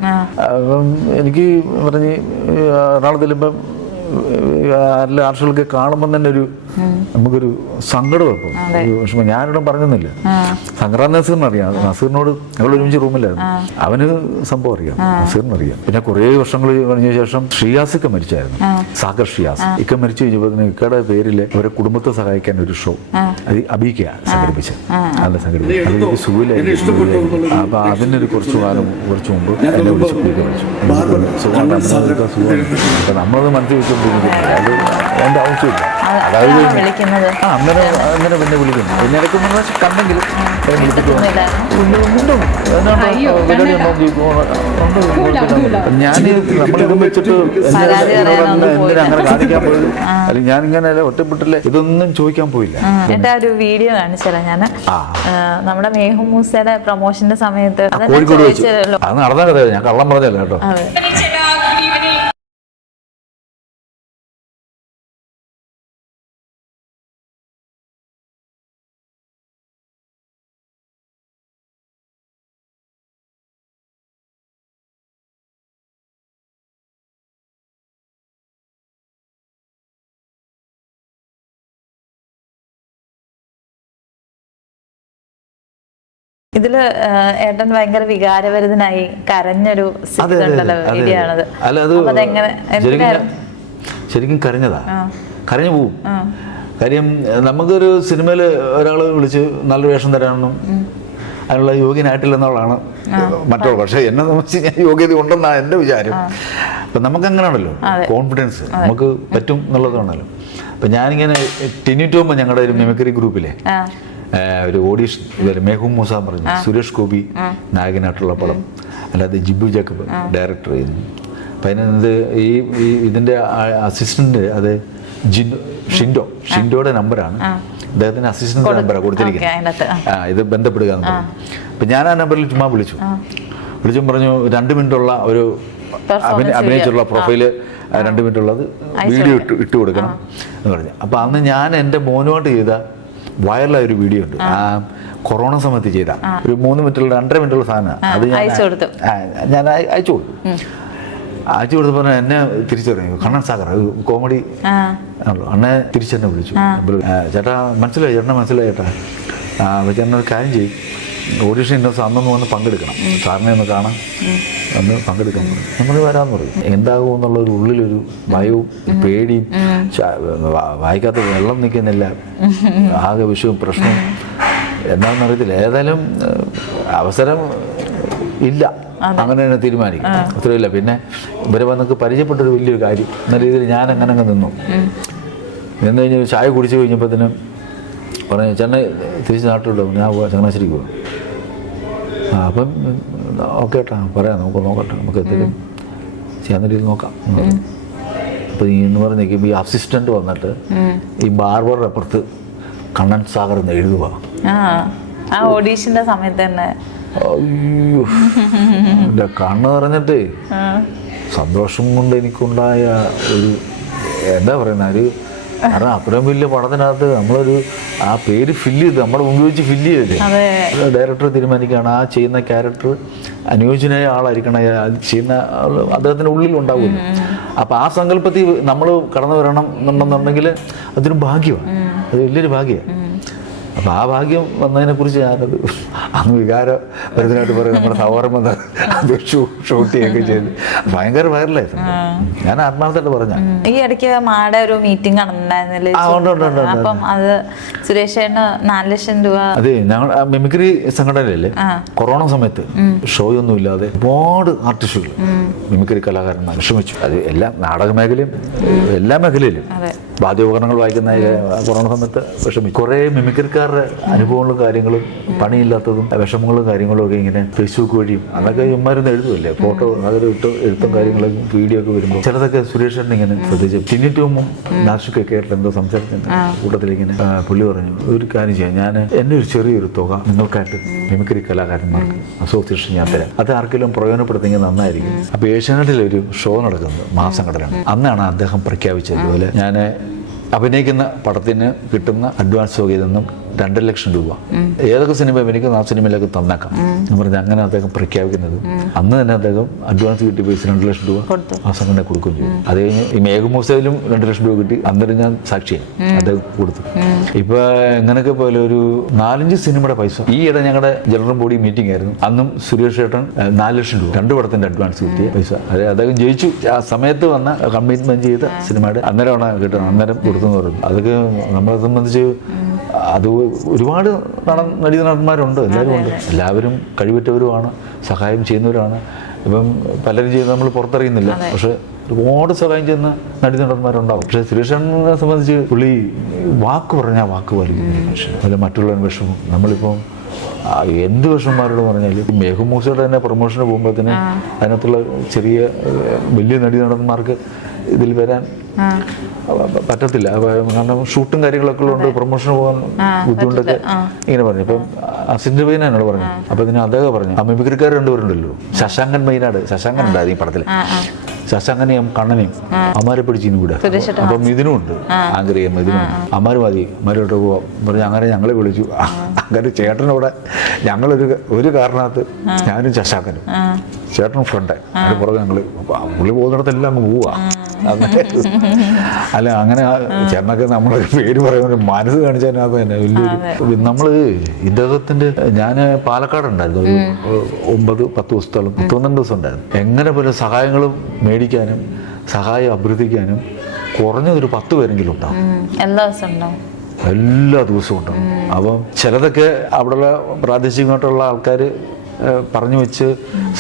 അപ്പം എനിക്ക് പറഞ്ഞ് എറണാകുളത്ത് ചെല്ലുമ്പം ആർഷകളൊക്കെ കാണുമ്പം തന്നെ ഒരു നമുക്കൊരു സങ്കടം ഇപ്പം. പക്ഷെ വിഷമം. ഞാനിവിടെ പറഞ്ഞില്ല സങ്കടം നസീറിന് അറിയാം. നസീറിനോട് ഞങ്ങൾ ഒരുമിച്ച് റൂമിലായിരുന്നു. അവന് സംഭവം അറിയാം. നസീറിന് അറിയാം. പിന്നെ കുറേ വർഷങ്ങൾ കഴിഞ്ഞ ശേഷം ഷിയാസ് ഒക്കെ മരിച്ചായിരുന്നു. സാഗർ ഷിയാസ്. ഇക്ക മരിച്ചു കഴിഞ്ഞപ്പോൾ ഇക്കയുടെ പേരിൽ അവരെ കുടുംബത്തെ സഹായിക്കാൻ ഒരു ഷോ അത് അബീക്ക സംഘടിപ്പിച്ചത്. നല്ല സംഘടിപ്പിച്ചു അത് എനിക്ക് സുഖമില്ലായിരുന്നു. അപ്പൊ അതിനൊരു ഒരു കുറച്ച് കാലം കുറച്ച് മുമ്പ് എന്നെ വിളിച്ചു സുഖമാണ് സുഖമാണ് അപ്പൊ നമ്മളത് മനസ്സിൽ വെക്കുമ്പോൾ അത് അതിന്റെ ആവശ്യമില്ല. അതായത്
അപ്പോഴാണോ വിളിക്കുന്നത്.
ആ അന്നേരം അന്നേരം പിന്നെ വിളിക്കുന്നു. പിന്നെ ഇടയ്ക്ക് മൂന്ന് പ്രാവശ്യം കണ്ടെങ്കിലും ഞാൻ നമ്മളിതും വെച്ചിട്ട് എന്തിനാ അങ്ങനെ കാണിക്കാൻ പോയത്. അല്ലെങ്കിൽ ഞാൻ ഇങ്ങനെ ഒറ്റപ്പെട്ടില്ല ഇതൊന്നും ചോദിക്കാൻ പോയില്ല.
എന്റെ ഒരു വീഡിയോ കാണിച്ചല്ല ഞാൻ നമ്മുടെ മേഹു മൂസയുടെ പ്രൊമോഷന്റെ സമയത്ത്
കോഴിക്കോട് വെച്ചു. അത് നടന്ന കഥ ഞാൻ കള്ളം പറഞ്ഞല്ല കേട്ടോ.
ഇതിൽ ഏട്ടൻ ഭയങ്കര വികാരഭരിതനായി കരഞ്ഞൊരു
ശരിക്കും കരഞ്ഞതാ. കരഞ്ഞു പോവും. കാര്യം നമുക്കൊരു സിനിമയിൽ ഒരാളെ വിളിച്ച് നല്ലൊരു വേഷം തരാനൊന്നും അതിനുള്ള യോഗ്യനായിട്ടില്ലെന്നുള്ളതാണ് മറ്റുള്ള പക്ഷെ എന്നെ സംബന്ധിച്ച് ഞാൻ യോഗ്യത ഉണ്ടെന്നാണ് എന്റെ വിചാരം. അപ്പം നമുക്കങ്ങനെയാണല്ലോ കോൺഫിഡൻസ്. നമുക്ക് പറ്റും എന്നുള്ളതാണല്ലോ അപ്പം ഞാനിങ്ങനെ ടിനി ടോം ഞങ്ങളുടെ ഒരു മിമിക്രി ഗ്രൂപ്പിലെ ഒരു ഓഡീഷൻ. മേഹും മൂസ പറഞ്ഞു സുരേഷ് ഗോപി നായകനായിട്ടുള്ള പടം. അല്ലാതെ ജിബു ജാക്കബ് ഡയറക്ടർ ചെയ്യുന്നു. അപ്പം അതിനകത്ത് ഈ ഈ ഇതിന്റെ അസിസ്റ്റന്റ് അത് ജിൻഡോ ഷിൻഡോ. ഷിൻഡോയുടെ നമ്പറാണ് അദ്ദേഹത്തിന് അസിസ്റ്റന്റ് നമ്പറാണ് കൊടുത്തിരിക്കുന്നത്.
ആ.
ഇത് ബന്ധപ്പെടുക എന്ന് പറഞ്ഞു. അപ്പം ഞാൻ ആ നമ്പറിൽ ചുമ്മാ വിളിച്ചു. വിളിച്ചും പറഞ്ഞു രണ്ട് മിനിറ്റുള്ള ഒരു അഭിനയിച്ചുള്ള പ്രൊഫൈൽ രണ്ട് മിനിറ്റുള്ളത് വീഡിയോ ഇട്ട് ഇട്ട് കൊടുക്കണം എന്ന് പറഞ്ഞു. അപ്പം അന്ന് ഞാൻ എന്റെ മോനുമായിട്ട് ചെയ്ത വൈറലായ ഒരു വീഡിയോ ഉണ്ട്. ആ. കൊറോണ സമയത്ത് ചെയ്ത. ഒരു മൂന്ന് മിനിറ്റുള്ള രണ്ടര മിനിറ്റുള്ള സാധനമാണ്. അത് ഞാൻ ഞാൻ അയ- അയച്ചു കൊടുത്തു. അയച്ചു കൊടുത്തപ്പോൾ എന്നെ തിരിച്ചറിഞ്ഞു. കണ്ണൻ സാഗർ കോമഡി അണ്ണെ തിരിച്ചെന്നെ വിളിച്ചു. ചേട്ടാ മനസ്സിലായി? ചേട്ടനെ മനസ്സിലായി ചേട്ടാ. ഒരു കാര്യം ചെയ്യും. ഓഡീഷൻ ഇന്ന അന്നൊന്ന് വന്ന് പങ്കെടുക്കണം സാറിനെ ഒന്ന് കാണാം ഒന്ന് പങ്കെടുക്കാൻ പറഞ്ഞു നമ്മൾ വരാമെന്ന് പറയും. എന്താകും എന്നുള്ള ഒരു ഉള്ളിലൊരു ഭയവും പേടിയും വായിക്കാത്ത വെള്ളം നിൽക്കുന്നില്ല. ആകെ വിഷയവും പ്രശ്നവും. എന്താണെന്ന് അറിയത്തില്ല ഏതായാലും അവസരം ഇല്ല. അങ്ങനെ തന്നെ തീരുമാനിക്കും. അത്രയില്ല പിന്നെ ഇവരെ വന്നൊക്കെ പരിചയപ്പെട്ടൊരു വലിയൊരു കാര്യം. എന്ന രീതിയിൽ ഞാൻ അങ്ങനെ അങ്ങ് നിന്നു. നിന്ന് കഴിഞ്ഞ് ചായ കുടിച്ച് കഴിഞ്ഞപ്പോഴത്തേനും പറഞ്ഞു ചെന്നൈ തിരിച്ച് നാട്ടിലുണ്ടാവും ഞാൻ ചങ്ങനാശ്ശേരിക്ക് ആ അപ്പം ഓക്കെ ഏട്ടാ പറയാം നമുക്ക് നോക്കട്ടെ നമുക്ക് എന്തെങ്കിലും ചെയ്യാൻ രീതിയിൽ നോക്കാം. അപ്പം ഈ എന്ന് പറഞ്ഞ് നിൽക്കുമ്പോൾ ഈ അസിസ്റ്റന്റ് വന്നിട്ട് ഈ ബാർബറുടെ അപ്പുറത്ത് കണ്ണൻ സാഗർ എന്ന് എഴുതുക
ആ സമയത്ത് തന്നെ.
അയ്യോ എന്റെ കണ്ണ് നിറഞ്ഞിട്ടേ.
ആ.
സന്തോഷം കൊണ്ട് എനിക്കുണ്ടായ ഒരു എന്താ പറയുന്ന ഒരു കാരണം അത്രയും വലിയ പടത്തിനകത്ത് നമ്മളൊരു ആ പേര് ഫില്ല് ചെയ്ത് നമ്മുടെ മുമ്പ് വെച്ച് ഫില്ല് ചെയ്തില്ലേ? ഡയറക്ടർ തീരുമാനിക്കുകയാണ്. ആ ചെയ്യുന്ന ക്യാരക്ടർ അനുയോജ്യനായ ആളായിരിക്കണം. അത് ചെയ്യുന്ന ആൾ അദ്ദേഹത്തിന്റെ ഉള്ളിൽ ഉണ്ടാവുമല്ലോ അപ്പോൾ ആ സങ്കല്പത്തിൽ നമ്മൾ കടന്നു വരണം എന്നുണ്ടെന്നുണ്ടെങ്കിൽ അതൊരു ഭാഗ്യമാണ് അത് വലിയൊരു ഭാഗ്യമാണ് അപ്പോൾ ആ ഭാഗ്യം വന്നതിനെക്കുറിച്ച് ഞാനത് അന്ന് വികാര ഭരിതനായിട്ട് പറയും നമ്മുടെ സഹോദരൻ അത് ഷൂട്ട് ചെയ്യൊക്കെ ചെയ്ത്. ഭയങ്കര വൈറലായിരുന്നു ഞാൻ ആത്മാർത്ഥമായിട്ട് പറഞ്ഞ
ഈ ഇടയ്ക്ക് മാടെ ഒരു മീറ്റിംഗ്
ഉണ്ട്.
അപ്പം അത് സുരേഷ് ചേട്ടന് നാല് ലക്ഷം രൂപ
അതെ ഞങ്ങൾ മിമിക്രി സംഘടനയില്ലേ
ആ.
കൊറോണ സമയത്ത് ഷോ ഒന്നും ഇല്ലാതെ ഒരുപാട് ആർട്ടിസ്റ്റുകൾ മിമിക്രി കലാകാരന്മാർ വിഷമിച്ചു അത് എല്ലാ നാടക മേഖലയും എല്ലാ മേഖലയിലും വാദ്യോപകരണങ്ങൾ വായിക്കുന്ന കൊറോണ സമയത്ത് വിഷമി കുറേ മിമിക്രിക്കാരുടെ അനുഭവങ്ങളും കാര്യങ്ങളും പണിയില്ലാത്തതും വിഷമങ്ങളും കാര്യങ്ങളും ഒക്കെ ഇങ്ങനെ ഫേസ്ബുക്ക് വഴിയും അതൊക്കെ ഇമ്മാരുന്ന് എഴുതുമല്ലേ ഫോട്ടോ അതൊരു ഇട്ട് എഴുത്തും കാര്യങ്ങളും വീഡിയോ ഒക്കെ വരുമ്പോൾ ചിലതൊക്കെ സുരേഷ് ഇങ്ങനെ ശ്രദ്ധിച്ചു ചിന്നിറ്റുമ്പും നാശുക്കൊക്കെ ആയിട്ട് എന്തോ സംസാരിച്ചിട്ടുണ്ട് കൂട്ടത്തിൽ ഇങ്ങനെ പുള്ളി പറഞ്ഞു ഒരു കാര്യം ചെയ്യാം. ഞാൻ എന്നെ ഒരു ചെറിയൊരു തുക നിങ്ങൾക്കായിട്ട് മിമിക്രി കലാകാരന്മാർക്ക് അസോസിയേഷൻ ഞാൻ തരാം. അത് ആർക്കെങ്കിലും പ്രയോജനപ്പെടുത്തിയെങ്കിൽ നന്നായിരിക്കും. അപ്പോൾ ഏഷ്യാനെറ്റിൽ ഒരു ഷോ നടക്കുന്നത് മാസംഘടന അന്നാണ് അദ്ദേഹം പ്രഖ്യാപിച്ചത് അതുപോലെ ഞാൻ അഭിനയിക്കുന്ന പടത്തിന് കിട്ടുന്ന അഡ്വാൻസ് തുകയിൽ നിന്നും രണ്ടര ലക്ഷം രൂപ. ഏതൊക്കെ സിനിമ എനിക്ക് ആ സിനിമയിലേക്ക് തന്നേക്കാം. എന്ന് പറഞ്ഞ് അങ്ങനെ അദ്ദേഹം പ്രഖ്യാപിക്കുന്നത്. അന്ന് തന്നെ അദ്ദേഹം അഡ്വാൻസ് കിട്ടി പൈസ രണ്ട് ലക്ഷം രൂപ
കൊടുത്തു.
ആ സംഘടന കൊടുക്കുകയും ചെയ്തു. അത് കഴിഞ്ഞ് ഈ മേഘമൂസയിലും രണ്ട് ലക്ഷം രൂപ കിട്ടി. അന്നേരം ഞാൻ സാക്ഷിയാണ് അദ്ദേഹം കൊടുത്തു. ഇപ്പൊ എങ്ങനെയൊക്കെ പോലെ ഒരു നാലഞ്ച് സിനിമയുടെ പൈസ. ഈ ഇട ഞങ്ങളുടെ ജനറൽ ബോഡി മീറ്റിംഗ് ആയിരുന്നു. അന്നും സുരേഷ് ചേട്ടൻ ഏഹ്, നാല് ലക്ഷം രൂപ. രണ്ട് പടത്തിന്റെ അഡ്വാൻസ് കിട്ടിയ പൈസ. അതെ അദ്ദേഹം ജയിച്ചു. ആ സമയത്ത് വന്ന കമ്മിറ്റ്മെന്റ് ചെയ്ത സിനിമയുടെ അന്നേരമാണ് കിട്ടുന്നത്. അന്നേരം കൊടുത്തെന്ന് പറഞ്ഞു അതൊക്കെ നമ്മളെ സംബന്ധിച്ച് അത് ഒരുപാട് നട നടി നടന്മാരുണ്ട് എല്ലാവരും ഉണ്ട്. എല്ലാവരും കഴിവുറ്റവരുമാണ് സഹായം ചെയ്യുന്നവരാണ്. ഇപ്പം പലരും ചെയ്യുന്ന നമ്മൾ പുറത്തറിയുന്നില്ല. പക്ഷെ ഒരുപാട് സഹായം ചെയ്യുന്ന നടന്മാരുണ്ടാവും പക്ഷേ സുരേഷനെ സംബന്ധിച്ച് പുള്ളി വാക്ക് പറഞ്ഞാൽ വാക്ക് പാലിക്കുന്ന. അതിൽ മറ്റുള്ളവൻ വിഷമം. നമ്മളിപ്പം എന്ത് വിഷമന്മാരോട് പറഞ്ഞാൽ മേഘമൂസയുടെ തന്നെ പ്രൊമോഷന് പോകുമ്പോഴത്തേന് അതിനകത്തുള്ള ചെറിയ വലിയ നടി നടന്മാർക്ക് ഇതിൽ വരാൻ പറ്റത്തില്ല. കാരണം ഷൂട്ടും കാര്യങ്ങളൊക്കെ ഉള്ളതുകൊണ്ട് പ്രൊമോഷൻ പോകാൻ ബുദ്ധിമുട്ടൊക്കെ ഇങ്ങനെ പറഞ്ഞു. ഇപ്പം അസിന്റെ പയ്യന എന്നോട് പറഞ്ഞു അപ്പൊ ഇതിന് അദ്ദേഹം പറഞ്ഞു. ആ മിമിക്രിക്കാർ രണ്ടുപേരുണ്ടല്ലോ. ശശാങ്കൻ മൈനാട് ശശാങ്കൻ ഉണ്ടായിരുന്നു ഈ പടത്തിൽ ശശാങ്കനെയും കണ്ണനെയും അമ്മാരെ പിടിച്ച് ഇനി വിടുക അപ്പം ഇതിനും ഉണ്ട് ആങ്കർ ചെയ്യാൻ ഇതിനും അമ്മാര് മതി. അമ്മാരോട്ട് പോവാം. പറഞ്ഞു അങ്ങനെ ഞങ്ങളെ വിളിച്ചു. അങ്ങനെ ചേട്ടനോടെ ഞങ്ങളൊരു ഒരു കാരണത്ത് ഞാനും ശശാങ്കനും. ചേട്ടനും ഫ്രണ്ട്. അതിന് പുറകെ ഞങ്ങൾ പുള്ളി പോകുന്നിടത്തെല്ലാം അങ്ങ് പോവാ. അല്ല അങ്ങനെ ചേട്ടനൊക്കെ നമ്മളൊരു പേര് പറയുമ്പോൾ മനസ്സ് കാണിച്ചതിനകത്ത് തന്നെ വലിയൊരു നമ്മൾ ഇദ്ദേഹത്തിന്റെ ഞാൻ പാലക്കാടുണ്ടായിരുന്നു. ഒരു ഒമ്പത് പത്ത് ദിവസത്തോളം പത്തൊന്നണ്ട് ദിവസം ഉണ്ടായിരുന്നു എങ്ങനെ പോലെ സഹായങ്ങളും മേടിക്കാനും സഹായം അഭ്യർത്ഥിക്കാനും കുറഞ്ഞതൊരു പത്ത് പേരെങ്കിലും ഉണ്ടാവും.
എല്ലാ ദിവസവും ഉണ്ടാവും.
എല്ലാ ദിവസവും ഉണ്ടാവും. അപ്പം ചിലതൊക്കെ അവിടെയുള്ള പ്രാദേശികമായിട്ടുള്ള ആൾക്കാർ പറഞ്ഞു വെച്ച്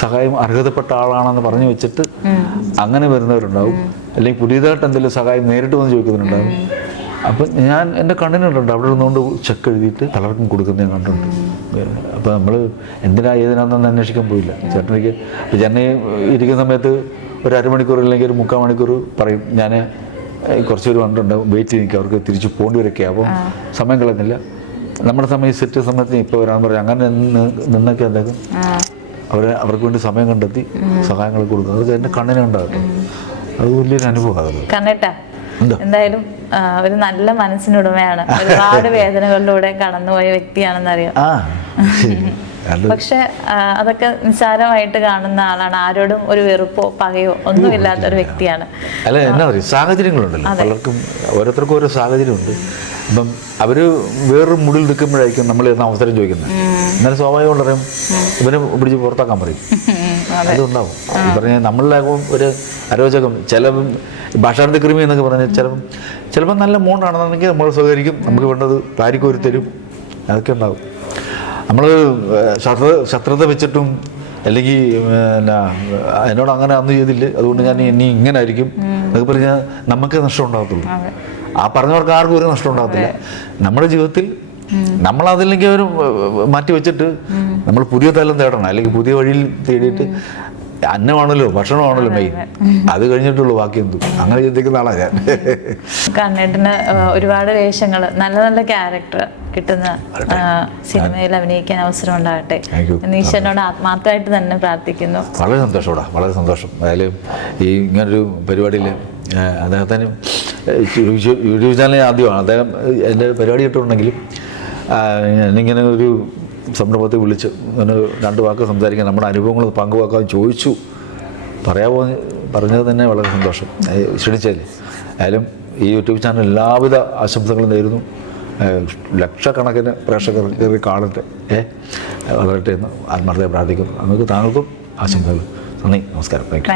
സഹായം അർഹതപ്പെട്ട ആളാണെന്ന് പറഞ്ഞു വെച്ചിട്ട് അങ്ങനെ വരുന്നവരുണ്ടാവും. അല്ലെങ്കിൽ പുതിയതായിട്ട് എന്തെങ്കിലും സഹായം നേരിട്ട് വന്ന് ചോദിക്കുന്നവരുണ്ടാവും. അപ്പം ഞാൻ എന്റെ കണ്ണിനുണ്ട് അവിടെ നിന്നുകൊണ്ട് ചെക്ക് എഴുതിയിട്ട് പലർക്കും കൊടുക്കുന്ന ഞാൻ കണ്ടിട്ടുണ്ട്. അപ്പം നമ്മൾ എന്തിനാ ഏതിനാണെന്ന് അന്വേഷിക്കാൻ പോയില്ല. ചേട്ടനിക്ക് ഇപ്പം ചേട്ടനെ ഇരിക്കുന്ന സമയത്ത് ഒരു അരമണിക്കൂർ അല്ലെങ്കിൽ ഒരു മുക്കാൽ മണിക്കൂർ പറയും ഞാൻ കുറച്ച് പേര് കണ്ടുണ്ട് വെയിറ്റ് ചെയ്ത് നിൽക്കുക അവർക്ക് തിരിച്ച് പോകേണ്ടി വരൊക്കെ അപ്പം സമയം കളഞ്ഞില്ല നമ്മുടെ സമയം സെറ്റ് സമയത്ത് ഇപ്പോൾ വരാൻ പറയും അങ്ങനെ നിന്നൊക്കെ അദ്ദേഹം അവരെ അവർക്ക് വേണ്ടി സമയം കണ്ടെത്തി സഹായങ്ങൾ കൊടുക്കുന്നത് അതൊക്കെ എന്റെ കണ്ണിനെ ഉണ്ടാകും അത് വലിയൊരു അനുഭവമാണ്
കണ്ണേട്ടാ? എന്തായാലും ഒരു നല്ല മനസ്സിനുടമയാണ്. ഒരുപാട് വേദനകളിലൂടെ കടന്നുപോയ വ്യക്തിയാണെന്നറിയാം. പക്ഷെ അതൊക്കെ നിസ്സാരമായിട്ട് കാണുന്ന ആളാണ്. ആരോടും ഒരു വെറുപ്പോ പകയോ ഒന്നും ഇല്ലാത്ത ഒരു വ്യക്തിയാണ്.
അല്ല എന്നാ പറയുക? സാഹചര്യങ്ങളുണ്ടല്ലോ. പലർക്കും ഓരോരുത്തർക്കും ഓരോ സാഹചര്യമുണ്ട്. അപ്പം അവർ വേറൊരു മുടിൽ നിൽക്കുമ്പോഴായിരിക്കും നമ്മൾ എന്ന അവസരം ചോദിക്കുന്നത്. എന്നാലും സ്വാഭാവികം പറയും ഇവനെ പിടിച്ച് പുറത്താക്കാൻ പറയും. അതുണ്ടാവും. പറഞ്ഞാൽ പറഞ്ഞ നമ്മളിലാകുമ്പോൾ ഒരു അരോചകം ചില ഭാഷാന്ത കൃമി എന്നൊക്കെ പറഞ്ഞാൽ ചിലപ്പം ചിലപ്പോൾ നല്ല മോണ്ടാണെന്നുണ്ടെങ്കിൽ നമ്മൾ സ്വീകരിക്കും. നമുക്ക് വേണ്ടത് താരിക്കൊരു തരും അതൊക്കെ ഉണ്ടാവും. നമ്മൾ ശത്രു ശത്രുത വെച്ചിട്ടും അല്ലെങ്കിൽ പിന്നെ എന്നോട് അങ്ങനെ അന്ന് ചെയ്തില്ല. അതുകൊണ്ട് ഞാൻ ഇനി ഇങ്ങനെ ആയിരിക്കും. എന്നൊക്കെ പറഞ്ഞാൽ നമുക്ക് നഷ്ടം ഉണ്ടാകത്തുള്ളൂ. ആ പറഞ്ഞവർക്ക് ആർക്കും ഒരു നഷ്ടം ഉണ്ടാകത്തില്ല. നമ്മുടെ ജീവിതത്തിൽ നമ്മൾ അതില്ലെങ്കിൽ ഒരു മാറ്റി വെച്ചിട്ട് നമ്മൾ പുതിയ തലം തേടണം. അല്ലെങ്കിൽ പുതിയ വഴിയിൽ തേടിയിട്ട് അന്നമാണല്ലോ ഭക്ഷണമാണല്ലോ മെയിൻ അത്. കഴിഞ്ഞിട്ടുള്ളൂ ബാക്കി എന്തു. അങ്ങനെ ചിന്തിക്കുന്ന ആളാ ഞാൻ.
കണ്ണേട്ടിന് ഒരുപാട് വേഷങ്ങൾ നല്ല നല്ല ക്യാരക്ടർ കിട്ടുന്ന സിനിമയിൽ അഭിനയിക്കാൻ അവസരം ഉണ്ടാകട്ടെ. ഈശ്വരനോട് ആത്മാർത്ഥമായിട്ട് തന്നെ പ്രാർത്ഥിക്കുന്നു.
വളരെ സന്തോഷമാണ് വളരെ സന്തോഷം. അതായാലും ഈ ഇങ്ങനൊരു പരിപാടിയിൽ അദ്ദേഹത്തിന് യൂട്യൂബ് യൂട്യൂബ് ചാനൽ ആദ്യമാണ്. അദ്ദേഹം എന്റെ പരിപാടി ഇട്ടുണ്ടെങ്കിലും ഇങ്ങനെ ഒരു സംരംഭത്തെ വിളിച്ച് അങ്ങനെ രണ്ട് വാക്ക് സംസാരിക്കാൻ നമ്മുടെ അനുഭവങ്ങൾ പങ്കുവെക്കാൻ ചോദിച്ചു. പറയാമോ പറഞ്ഞത് തന്നെ വളരെ സന്തോഷം. ക്ഷണിച്ചാൽ ആയാലും ഈ യൂട്യൂബ് ചാനൽ എല്ലാവിധ ആശംസകളും നേരുന്നു. ലക്ഷക്കണക്കിന് പ്രേക്ഷകർ കയറി കാണട്ടെ. ഏ വളരട്ടെ എന്ന് ആത്മാർത്ഥയെ പ്രാർത്ഥിക്കുന്നു. നമുക്ക് താങ്കൾക്കും ആശംസകൾ. നന്ദി. നമസ്കാരം.
താങ്ക്